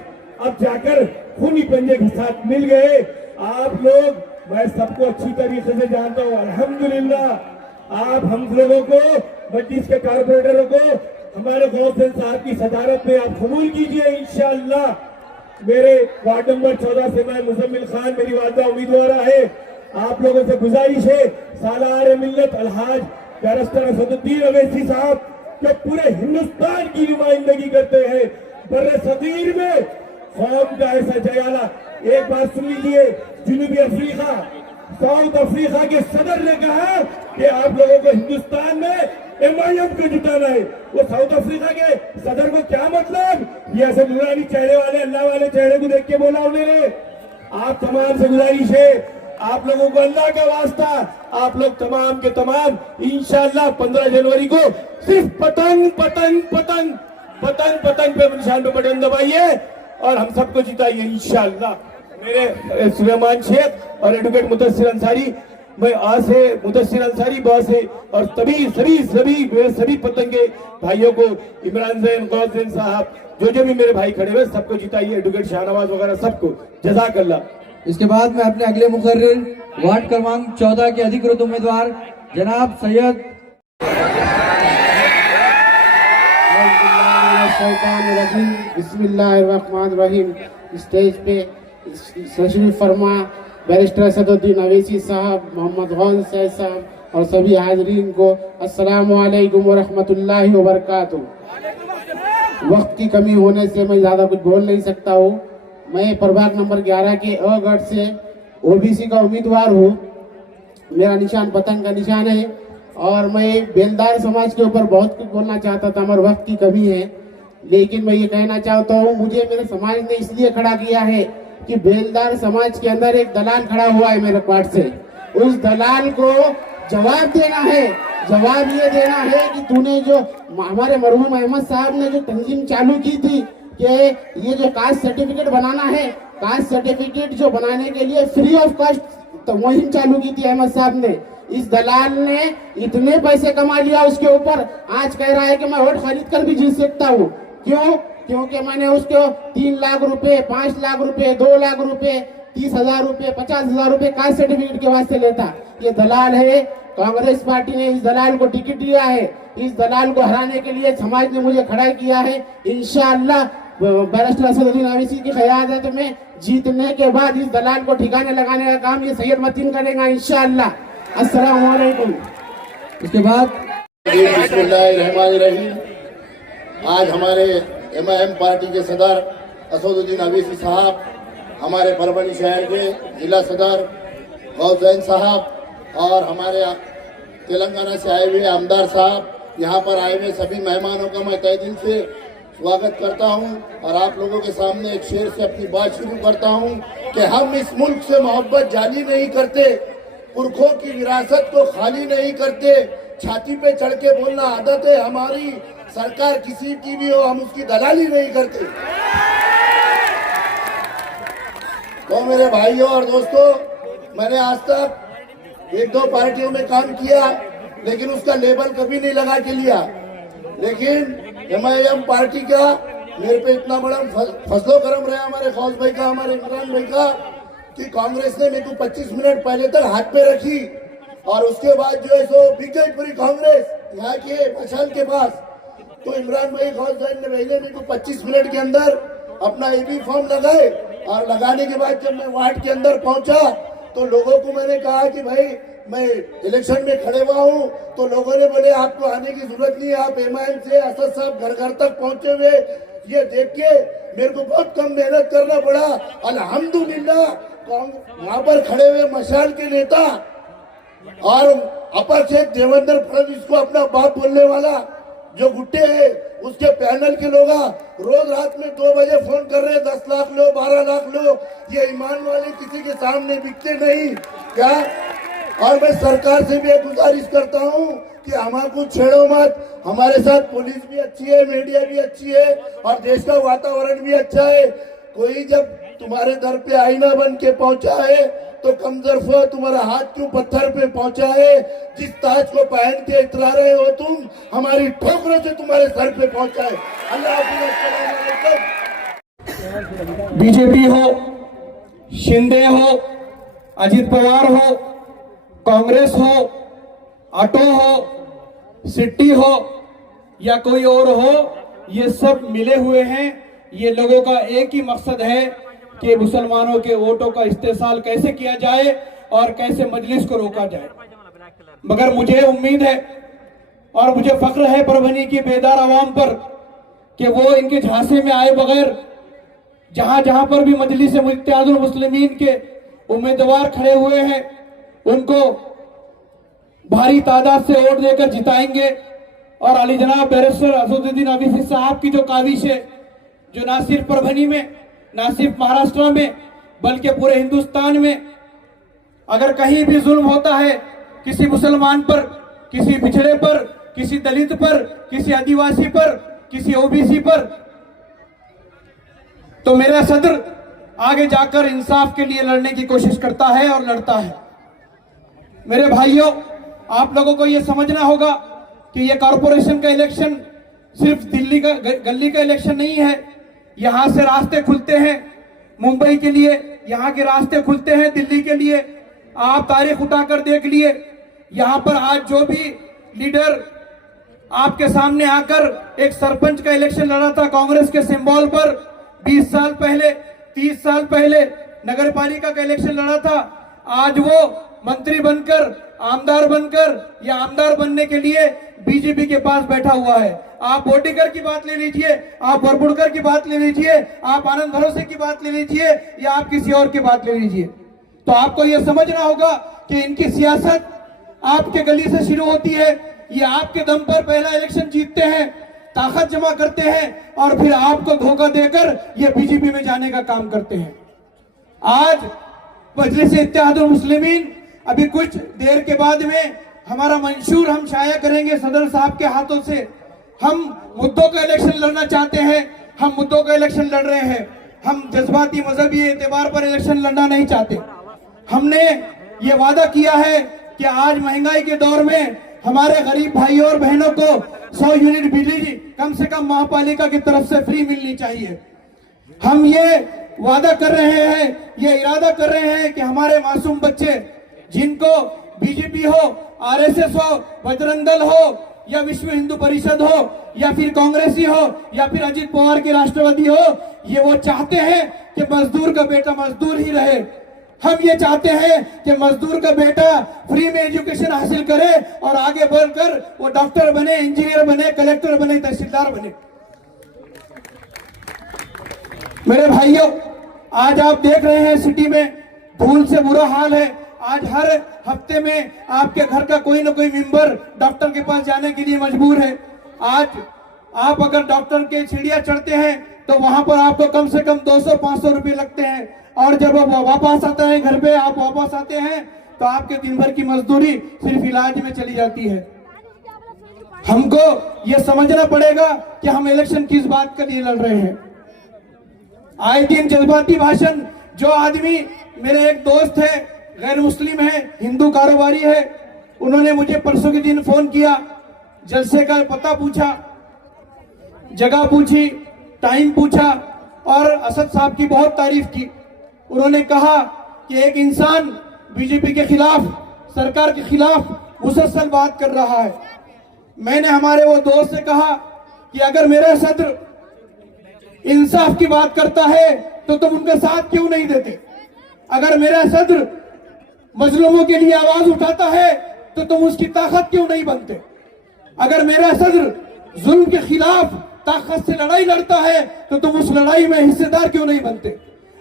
अब जाकर खूनी पंजे के साथ मिल गए। आप लोग, मैं सबको अच्छी तरीके से जानता हूँ, अल्हम्दुलिल्लाह आप हम लोगों को, मस्जिद के कारपोरेटरों को हमारे गौसेन साहब की सदारत में आप कबूल कीजिए इंशाअल्लाह। मेरे वार्ड नंबर 14 से मैं मुजम्मिल खान, मेरी वालदा उम्मीदवार है। आप लोगों से गुजारिश है, सालार मिल्लत अलहाज बैरिस्टर असदुद्दीन ओवैसी साहब जो पूरे हिंदुस्तान की नुमाइंदगी करते हैं, बर्रे सगीर में कौम का ऐसा जयाला। एक बात सुन लीजिए, जनूबी अफ्रीका, साउथ अफ्रीका के सदर ने कहा कि आप लोगों को हिंदुस्तान में MIM को जिताना है। वो साउथ अफ्रीका के सदर को क्या मतलब, ये ऐसे नूरानी चेहरे वाले, अल्लाह वाले चेहरे को देख के बोला उन्होंने। आप तमाम से गुजारिश है, आप लोगों को अल्लाह का वास्ता, आप लोग तमाम के तमाम इंशाअल्लाह 15 जनवरी को सिर्फ पतंग पतंग पतंग पतंग पतंग पे निशान पे बटन दबाइए और हम सबको जिताइए इंशाअल्लाह। मेरे सुलेमान शेख और एडवोकेट मुदस्सिर अंसारी, मैं आ से मुदस्सिर अंसारी बा से, और सभी पतंगे भाइयों को, इमरान जैन, गौसेन साहब, जो भी मेरे भाई खड़े हुए सबको जिताइए, एडवोकेट शाहनवाज वगैरह सबको, जज़ाकल्लाह। इसके बाद मैं अपने अगले मुकर्रिर वार्ड क्रमांक 14 के अधिकृत उम्मीदवार जनाब सैयद बिस्मिल्लाहिर्रहमानिर्रहीम। स्टेज पे तशरीफ फरमा बैरिस्टर असदुद्दीन ओवैसी साहब, मोहम्मद गौन सैयद साहब और सभी हाजरीन को अस्सलामु अलैकुम व रहमतुल्लाहि व बरकातुहू। वक्त की कमी होने से मैं ज़्यादा कुछ बोल नहीं सकता हूँ। मैं प्रभाग नंबर 11 के अगढ़ से OBC का उम्मीदवार हूँ। मेरा निशान पतंग का निशान है और मैं बेलदार समाज के ऊपर बहुत कुछ बोलना चाहता था, मगर वक्त की कमी है। लेकिन मैं ये कहना चाहता हूँ, मुझे मेरे समाज ने इसलिए खड़ा किया है कि बेलदार समाज के अंदर एक दलाल खड़ा हुआ है मेरे पास से, उस दलाल को जवाब देना है। जवाब ये देना है कि तूने जो हमारे मरहूम अहमद साहब ने जो तंजीम चालू की थी कि ये जो कास्ट सर्टिफिकेट बनाना है, कास्ट सर्टिफिकेट जो बनाने के लिए फ्री ऑफ कॉस्ट तो मुहिम चालू की थी अहमद साहब ने। इस दलाल ने इतने पैसे कमा लिया उसके ऊपर, आज कह रहा है कि मैं वोट खरीद कर भी जीत सकता हूँ। क्यों? क्योंकि मैंने उसको 3 लाख रुपए, 5 लाख रुपए, 2 लाख रुपए, 30,000 रुपए, 50,000 रुपए कास्ट सर्टिफिकेट के वास्ते लेता। ये दलाल है। कांग्रेस पार्टी ने इस दलाल को टिकट दिया है। इस दलाल को हराने के लिए समाज ने मुझे खड़ा किया है। इंशाअल्लाह बैरिस्टर असदुद्दीन ओवैसी की क़यादत में जीतने के बाद इस दलाल को ठिकाने लगाने का काम ये सैयद मतीन करेगा इंशाअल्लाह। अस्सलामु अलैकुम। इसके बाद बिस्मिल्लाहिर्रहमानिर्रहीम। आज हमारे MIM पार्टी के सदर असदुद्दीन ओवैसी साहब, हमारे परभनी शहर के जिला सदर गौसेन साहब और हमारे तेलंगाना से आए हुए आमदार साहब, यहाँ पर आए हुए सभी मेहमानों का मैं तहे दिल से स्वागत करता हूँ और आप लोगों के सामने एक शेर से अपनी बात शुरू करता हूँ कि हम इस मुल्क से मोहब्बत जाली नहीं करते, पुरखों की विरासत को खाली नहीं करते, छाती पे चढ़ के बोलना आदत है हमारी, सरकार किसी की भी हो हम उसकी दलाली नहीं करते। तो मेरे भाइयों और दोस्तों, मैंने आज तक 1-2 पार्टियों में काम किया लेकिन उसका लेबल कभी नहीं लगा के लिया। लेकिन MIM पार्टी का मेरे पे इतना बड़ा फसलो करम रहा हमारे खौस भाई का, हमारे इमरान भाई का, कि कांग्रेस ने मेरे को 25 मिनट पहले तक हाथ पे रखी और उसके बाद जो है सो बिक गई पूरी कांग्रेस यहाँ के मशाल के पास। तो इमरान भाई खौस भाई ने पहले मेरे को 25 मिनट के अंदर अपना EB फॉर्म लगाए और लगाने के बाद जब मैं वार्ड के अंदर पहुंचा तो लोगों को मैंने कहा कि भाई मैं इलेक्शन में खड़े हुआ हूँ। तो लोगों ने बोले आपको आने की जरूरत नहीं है, आप MIM से असद साहब घर घर तक पहुंचे हुए। ये देख के मेरे को बहुत कम मेहनत करना पड़ा। अल्हम्दुलिल्लाह वहां पर खड़े हुए मशाल के नेता और अपर शेख देवेंद्र फडणवीस को अपना बाप बोलने वाला जो गुट्टे है, उसके पैनल के लोग रोज रात में 2 बजे फोन कर रहे हैं 10 लाख लो, 12 लाख लो। ये ईमान वाले किसी के सामने बिकते नहीं क्या? और मैं सरकार से भी गुजारिश करता हूँ कि हमारे छेड़ो मत। हमारे साथ पुलिस भी अच्छी है, मीडिया भी अच्छी है और देश का वातावरण भी अच्छा है। कोई जब तुम्हारे दर पे आईना बन के पहुंचा है तो कमजोर तुम्हारा हाथ क्यों पत्थर पे पहुंचा है? जिस ताज को पहन के इतरा रहे हो तुम, हमारी ठोकरों से तुम्हारे सर पे पहुंचा है। अल्लाह बीजेपी हो, शिंदे हो, अजित पवार हो, कांग्रेस हो, ऑटो हो, सिटी हो या कोई और हो, ये सब मिले हुए हैं। ये लोगों का एक ही मकसद है कि मुसलमानों के वोटों का इस्तेसाल कैसे किया जाए और कैसे मजलिस को रोका जाए। मगर मुझे उम्मीद है और मुझे फख्र है परभनी की बेदार आवाम पर कि वो इनके झांसे में आए बगैर जहां जहां पर भी मजलिस इत्तेहादुल मुस्लिमीन के उम्मीदवार खड़े हुए हैं उनको भारी तादाद से वोट देकर जिताएंगे। और अली जनाब बैरिस्टर असदुद्दीन अवीसी साहब की जो काविश है, जो ना सिर्फ परभनी में, ना सिर्फ महाराष्ट्र में, बल्कि पूरे हिंदुस्तान में अगर कहीं भी जुल्म होता है किसी मुसलमान पर, किसी पिछड़े पर, किसी दलित पर, किसी आदिवासी पर, किसी ओबीसी पर, तो मेरा सदर आगे जाकर इंसाफ के लिए लड़ने की कोशिश करता है और लड़ता है। मेरे भाइयों, आप लोगों को यह समझना होगा कि यह कॉरपोरेशन का इलेक्शन सिर्फ दिल्ली का गली का इलेक्शन नहीं है। यहां से रास्ते खुलते हैं मुंबई के लिए, यहां के रास्ते खुलते हैं दिल्ली के लिए। आप तारीख उठाकर देख लिए, यहां पर आज जो भी लीडर आपके सामने आकर एक सरपंच का इलेक्शन लड़ा था कांग्रेस के सिंबल पर, 20 साल पहले, 30 साल पहले नगर पालिका का इलेक्शन लड़ा था, आज वो मंत्री बनकर, आमदार बनकर या आमदार बनने के लिए बीजेपी के पास बैठा हुआ है। आप बोटीकर की बात ले लीजिए, आप बरबुड़कर की बात ले लीजिए, आप आनंद भरोसे की बात ले लीजिए या आप किसी और की बात ले लीजिए। तो आपको यह समझना होगा कि इनकी सियासत आपके गली से शुरू होती है। ये आपके दम पर पहला इलेक्शन जीतते हैं, ताकत जमा करते हैं और फिर आपको धोखा देकर ये बीजेपी में जाने का काम करते हैं। आज मजलिस इत्तेहादुल मुस्लिमीन अभी कुछ देर के बाद में हमारा मंशूर हम शाया करेंगे सदर साहब के हाथों से। हम मुद्दों का इलेक्शन लड़ना चाहते हैं, हम मुद्दों का इलेक्शन लड़ रहे हैं। हम जज्बाती मजहबी एतबार पर इलेक्शन लड़ना नहीं चाहते। हमने ये वादा किया है कि आज महंगाई के दौर में हमारे गरीब भाइयों और बहनों को 100 यूनिट बिजली कम से कम महापालिका की तरफ से फ्री मिलनी चाहिए। हम ये वादा कर रहे हैं, ये इरादा कर रहे हैं कि हमारे मासूम बच्चे जिनको बीजेपी हो, आरएसएस हो, बजरंग दल हो या विश्व हिंदू परिषद हो या फिर कांग्रेसी हो या फिर अजित पवार की राष्ट्रवादी हो, ये वो चाहते हैं कि मजदूर का बेटा मजदूर ही रहे। हम ये चाहते हैं कि मजदूर का बेटा फ्री में एजुकेशन हासिल करे और आगे बढ़कर वो डॉक्टर बने, इंजीनियर बने, कलेक्टर बने, तहसीलदार बने। मेरे भाइयों, आज आप देख रहे हैं सिटी में धूल से बुरा हाल है। आज हर हफ्ते में आपके घर का कोई ना कोई मेंबर डॉक्टर के पास जाने के लिए मजबूर है। आज आप अगर डॉक्टर के सीढ़ियां चढ़ते हैं तो वहां पर आपको कम से कम 200-500 रुपए लगते हैं और जब आप वापस आते हैं घर पे, आप वापस आते हैं तो आपके दिन भर की मजदूरी सिर्फ इलाज में चली जाती है। हमको ये समझना पड़ेगा कि हम इलेक्शन किस बात के लिए लड़ रहे हैं। आए दिन जज्बाती भाषण, जो आदमी, मेरे एक दोस्त है, गैर मुस्लिम है, हिंदू कारोबारी है, उन्होंने मुझे परसों के दिन फोन किया, जलसे का पता पूछा, जगह पूछी, टाइम पूछा और असद साहब की बहुत तारीफ की। उन्होंने कहा कि एक इंसान बीजेपी के खिलाफ, सरकार के खिलाफ मुसलसल बात कर रहा है। मैंने हमारे वो दोस्त से कहा कि अगर मेरा सदर इंसाफ की बात करता है तो तुम उनके साथ क्यों नहीं देते? अगर मेरा सदर मजलूमों के लिए आवाज उठाता है तो तुम उसकी ताकत क्यों नहीं बनते? अगर मेरा सदर जुल्म के खिलाफ ताकत से लड़ाई लड़ता है तो तुम उस लड़ाई में हिस्सेदार क्यों नहीं बनते?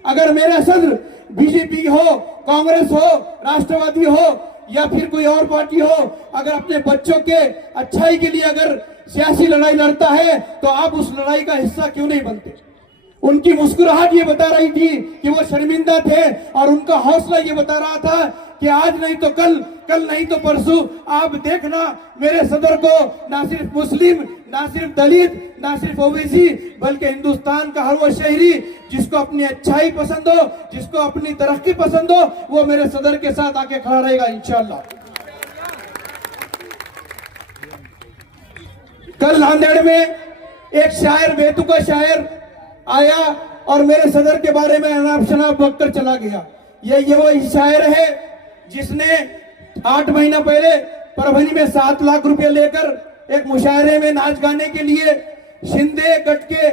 अगर मेरा सदर बीजेपी हो, कांग्रेस हो, राष्ट्रवादी हो या फिर कोई और पार्टी हो, अगर अपने बच्चों के अच्छाई के लिए अगर सियासी लड़ाई लड़ता है तो आप उस लड़ाई का हिस्सा क्यों नहीं बनते? उनकी मुस्कुराहट ये बता रही थी कि वो शर्मिंदा थे और उनका हौसला ये बता रहा था कि आज नहीं तो कल, कल नहीं तो परसों आप देखना मेरे सदर को ना सिर्फ मुस्लिम, ना सिर्फ दलित, ना सिर्फ ओबीसी, बल्कि हिंदुस्तान का हर वो शहरी जिसको अपनी अच्छाई पसंद हो, जिसको अपनी तरक्की पसंद हो, वो मेरे सदर के साथ आके खड़ा रहेगा इंशाल्लाह। कल नांदेड़ में एक शायर, बेतुका शायर आया और मेरे सदर के बारे में अनाप शनाप बककर चला गया। ये वो शायर है जिसने 8 महीना पहले परभनी में 7 लाख रुपए लेकर एक मुशायरे में नाच गाने के लिए शिंदे गढ़ के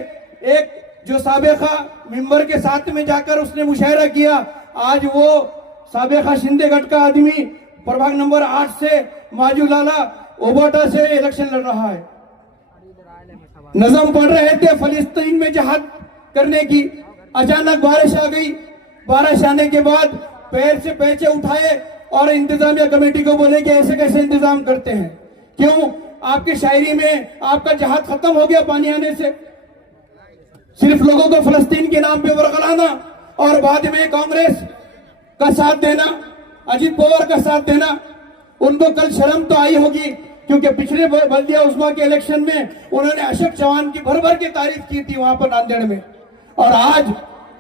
एक जो साबिका मेंबर के साथ में जाकर उसने मुशायरा किया। आज वो साबिका शिंदे गढ़ का आदमी प्रभाग नंबर 8 से माजू लाला ओबाटा से इलेक्शन लड़ रहा है। नजम पढ़ रहे थे फलस्तीन में जहाद करने की, अचानक बारिश आ गई। बारिश आने के बाद पैर से पैसे उठाए और इंतजामिया कमेटी को बोले कि ऐसे कैसे इंतजाम करते हैं, क्यों आपके शायरी में आपका जहाद खत्म हो गया पानी आने से। सिर्फ लोगों को फलस्तीन के नाम पे वरगलाना और बाद में कांग्रेस का साथ देना, अजीत पवार का साथ देना। उनको कल शर्म तो आई होगी, क्योंकि पिछले बल्दिया उस्मा के इलेक्शन में उन्होंने अशोक चौहान की भर भर की तारीफ की थी वहां पर नांदेड़ में, और आज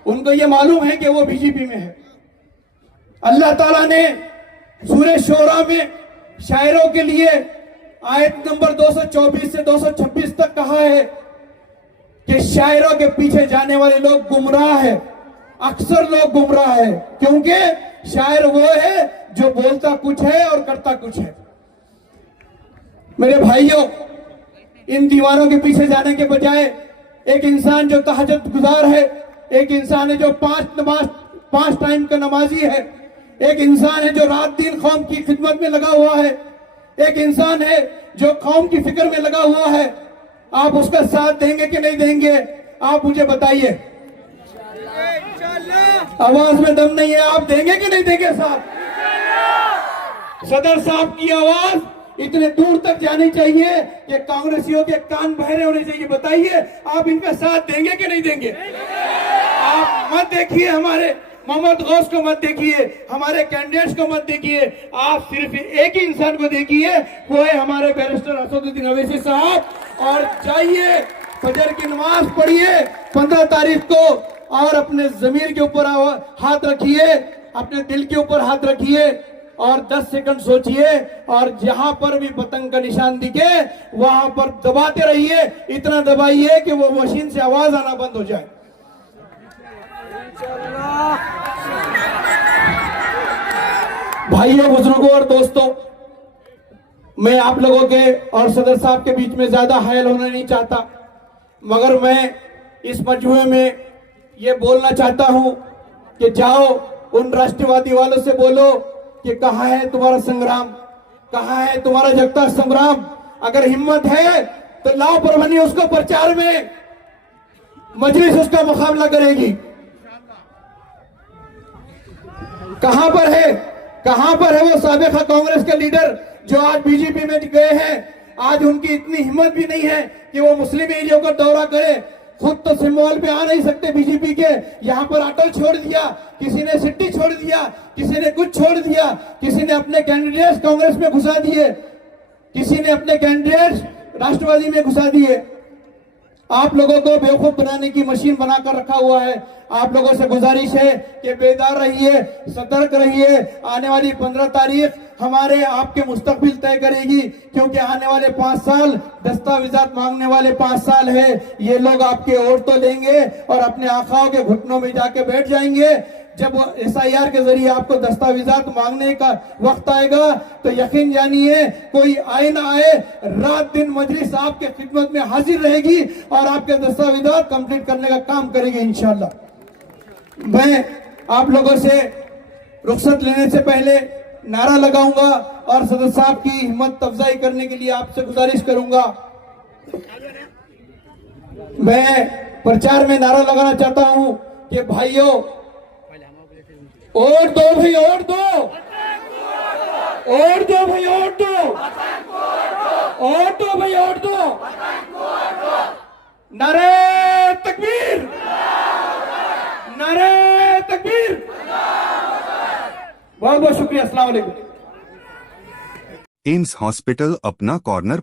उनको ये मालूम है कि वो बीजेपी में है। अल्लाह ताला ने सूरह शोरा में शायरों के लिए आयत नंबर 224 से 226 तक कहा है कि शायरों के पीछे जाने वाले लोग गुमराह है, अक्सर लोग गुमराह है, क्योंकि शायर वो है जो बोलता कुछ है और करता कुछ है। मेरे भाइयों, इन दीवारों के पीछे जाने के बजाय एक इंसान जो तहज्जुद गुजार है, एक इंसान है जो 5 टाइम का नमाजी है, एक इंसान है जो रात दिन कौम की खिदमत में लगा हुआ है, एक इंसान है जो कौम की फिक्र में लगा हुआ है, आप उसका साथ देंगे कि नहीं देंगे? आप मुझे बताइए। आवाज में दम नहीं है, आप देंगे कि नहीं देंगे साथ? सदर साहब की आवाज इतने दूर तक जानी चाहिए कि कांग्रेसियों के कान बहरे होने चाहिए। बताइए, आप इनका साथ देंगे कि नहीं देंगे? आप मत देखिए हमारे मोहम्मद गौस को, मत देखिए हमारे कैंडिडेट्स को, मत देखिए, आप सिर्फ एक ही इंसान को देखिए, वो है हमारे बैरिस्टर असदुद्दीन अवैसी साहब। और जाइए फजर की नमाज पढ़िए 15 तारीख को, और अपने जमीर के ऊपर हाथ रखिए, अपने दिल के ऊपर हाथ रखिए और 10 सेकंड सोचिए, और जहां पर भी पतंग का निशान दिखे वहां पर दबाते रहिए, इतना दबाइए कि वो मशीन से आवाज आना बंद हो जाए। भाइयों, बुजुर्गों और दोस्तों, मैं आप लोगों के और सदर साहब के बीच में ज्यादा हायल होना नहीं चाहता, मगर मैं इस मजमुए में ये बोलना चाहता हूं कि जाओ उन राष्ट्रवादी वालों से बोलो कि कहाँ है तुम्हारा संग्राम, कहाँ है तुम्हारा जगता संग्राम। अगर हिम्मत है तो लाओ परभनी उसको प्रचार में, मजलिस उसका मुकाबला करेगी। कहां पर है, कहां पर है वो साबिका कांग्रेस के लीडर जो आज बीजेपी में गए हैं? आज उनकी इतनी हिम्मत भी नहीं है कि वो मुस्लिम एरिया का दौरा करे। खुद तो सिंबल पे आ नहीं सकते बीजेपी के, यहाँ पर ऑटो छोड़ दिया, किसी ने सिट्टी छोड़ दिया, किसी ने कुछ छोड़ दिया, किसी ने अपने कैंडिडेट्स कांग्रेस में घुसा दिए, किसी ने अपने कैंडिडेट्स राष्ट्रवादी में घुसा दिए। आप लोगों को बेवकूफ बनाने की मशीन बनाकर रखा हुआ है। आप लोगों से गुजारिश है कि बेदार रहिए, सतर्क रहिए। आने वाली 15 तारीख हमारे आपके मुस्तकबिल तय करेगी, क्योंकि आने वाले 5 साल दस्तावेजात मांगने वाले 5 साल है। ये लोग आपके वोट तो लेंगे और अपने आखाओं के घुटनों में जाके बैठ जाएंगे। जब SIR के जरिए आपको दस्तावेजात मांगने का वक्त आएगा तो यकीन जानिए, कोई आए ना आए, रात दिन मजलिस आपके खिदमत में हाजिर रहेगी और आपके दस्तावेजात कंप्लीट करने का काम करेगी इंशाल्लाह। मैं आप लोगों से रुखसत लेने से पहले नारा लगाऊंगा और सदर साहब की हिम्मत अफजाई करने के लिए आपसे गुजारिश करूंगा। मैं प्रचार में नारा लगाना चाहता हूं कि भाइयों, वोट दो भाई, वोट दो, वोट दो भाई, वोट दो, वोट दो भाई, वोट दो। नारे तकबीर, नारे तकबीर। बहुत बहुत शुक्रिया। अस्सलाम वालेकुम। एम्स हॉस्पिटल अपना कॉर्नर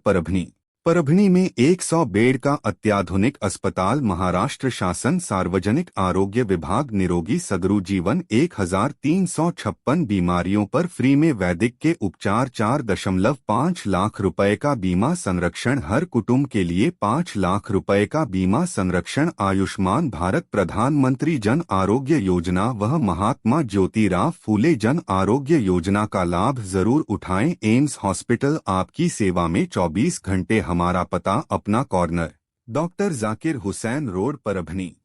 परभणी में 100 बेड का अत्याधुनिक अस्पताल। महाराष्ट्र शासन सार्वजनिक आरोग्य विभाग निरोगी सदरू जीवन 1356 बीमारियों पर फ्री में वैदिक के उपचार। 4.5 लाख रुपए का बीमा संरक्षण हर कुटुंब के लिए 5 लाख रुपए का बीमा संरक्षण। आयुष्मान भारत प्रधानमंत्री जन आरोग्य योजना व महात्मा ज्योतिराव फूले जन आरोग्य योजना का लाभ जरूर उठाएं। एम्स हॉस्पिटल आपकी सेवा में 24 घंटे। हमारा पता अपना corner, doctor Zakir Hussain road, Parbhani.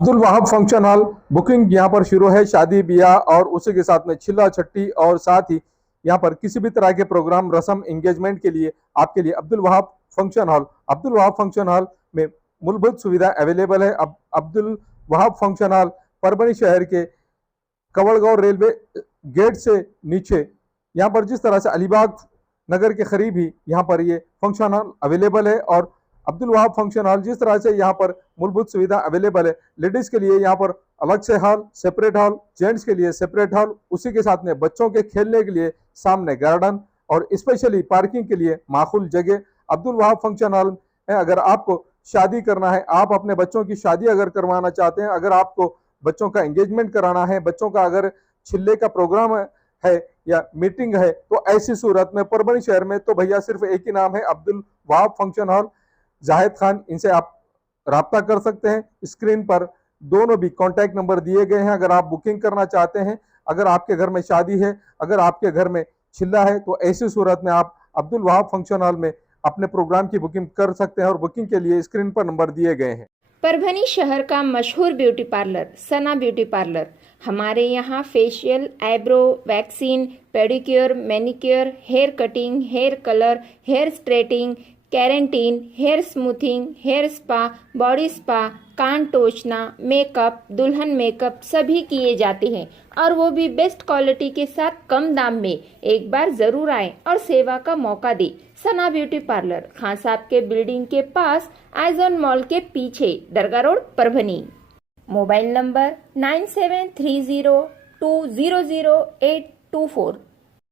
Abdul Wahab function hall booking यहाँ पर शुरू है। शादी ब्याह और उसी के साथ में छिल्ला छट्टी और साथ ही यहाँ पर किसी भी तरह के प्रोग्राम रस्म एंगेजमेंट के लिए आपके लिए अब्दुल वहाब फंक्शन हॉल में मूलभूत सुविधा अवेलेबल है। अब अब्दुल वहाब फंक्शन हॉल परभणी शहर के कवड़गांव रेलवे गेट से नीचे, यहाँ पर जिस तरह से अलीबाग नगर के करीब ही यहाँ पर ये फंक्शन हॉल अवेलेबल है। और अब्दुल वहाब फंक्शन हॉल जिस तरह से यहाँ पर मूलभूत सुविधा अवेलेबल है, लेडीज के लिए यहाँ पर अलग से हॉल, सेपरेट हॉल, जेंट्स के लिए सेपरेट हॉल, उसी के साथ में बच्चों के खेलने के लिए सामने गार्डन और स्पेशली पार्किंग के लिए माकूल जगह अब्दुल वहाब फंक्शन हॉल है। अगर आपको शादी करना है, आप अपने बच्चों की शादी अगर करवाना चाहते हैं, अगर आपको बच्चों का एंगेजमेंट कराना है, बच्चों का अगर छिल्ले का प्रोग्राम है या मीटिंग है, तो ऐसी सूरत में परभणी शहर में तो भैया सिर्फ एक ही नाम है, अब्दुल वहाब फंक्शन हॉल, जाहिद खान। इनसे आप राब्ता कर सकते हैं। स्क्रीन पर दोनों भी कॉन्टैक्ट नंबर दिए गए हैं। अगर आप बुकिंग करना चाहते हैं, अगर आपके घर में शादी है, अगर आपके घर में छिल्ला है, तो ऐसी सूरत में आप अब्दुल वहाब फंक्शन हॉल में अपने प्रोग्राम की बुकिंग कर सकते हैं और बुकिंग के लिए स्क्रीन पर नंबर दिए गए हैं। परभणी शहर का मशहूर beauty parlour Sana beauty parlour. हमारे यहाँ facial, eyebrow, waxing, pedicure, manicure, hair cutting, hair colour, hair straightening, keratin, hair smoothing, hair spa, body spa, कान टोचना, मेकअप, दुल्हन मेकअप सभी किए जाते हैं और वो भी बेस्ट क्वालिटी के साथ कम दाम में। एक बार जरूर आएं और सेवा का मौका दें। सना ब्यूटी पार्लर, खान साहब के बिल्डिंग के पास, आइजॉन मॉल के पीछे, दरगाह रोड, परभणी। Mobile number 9730200824।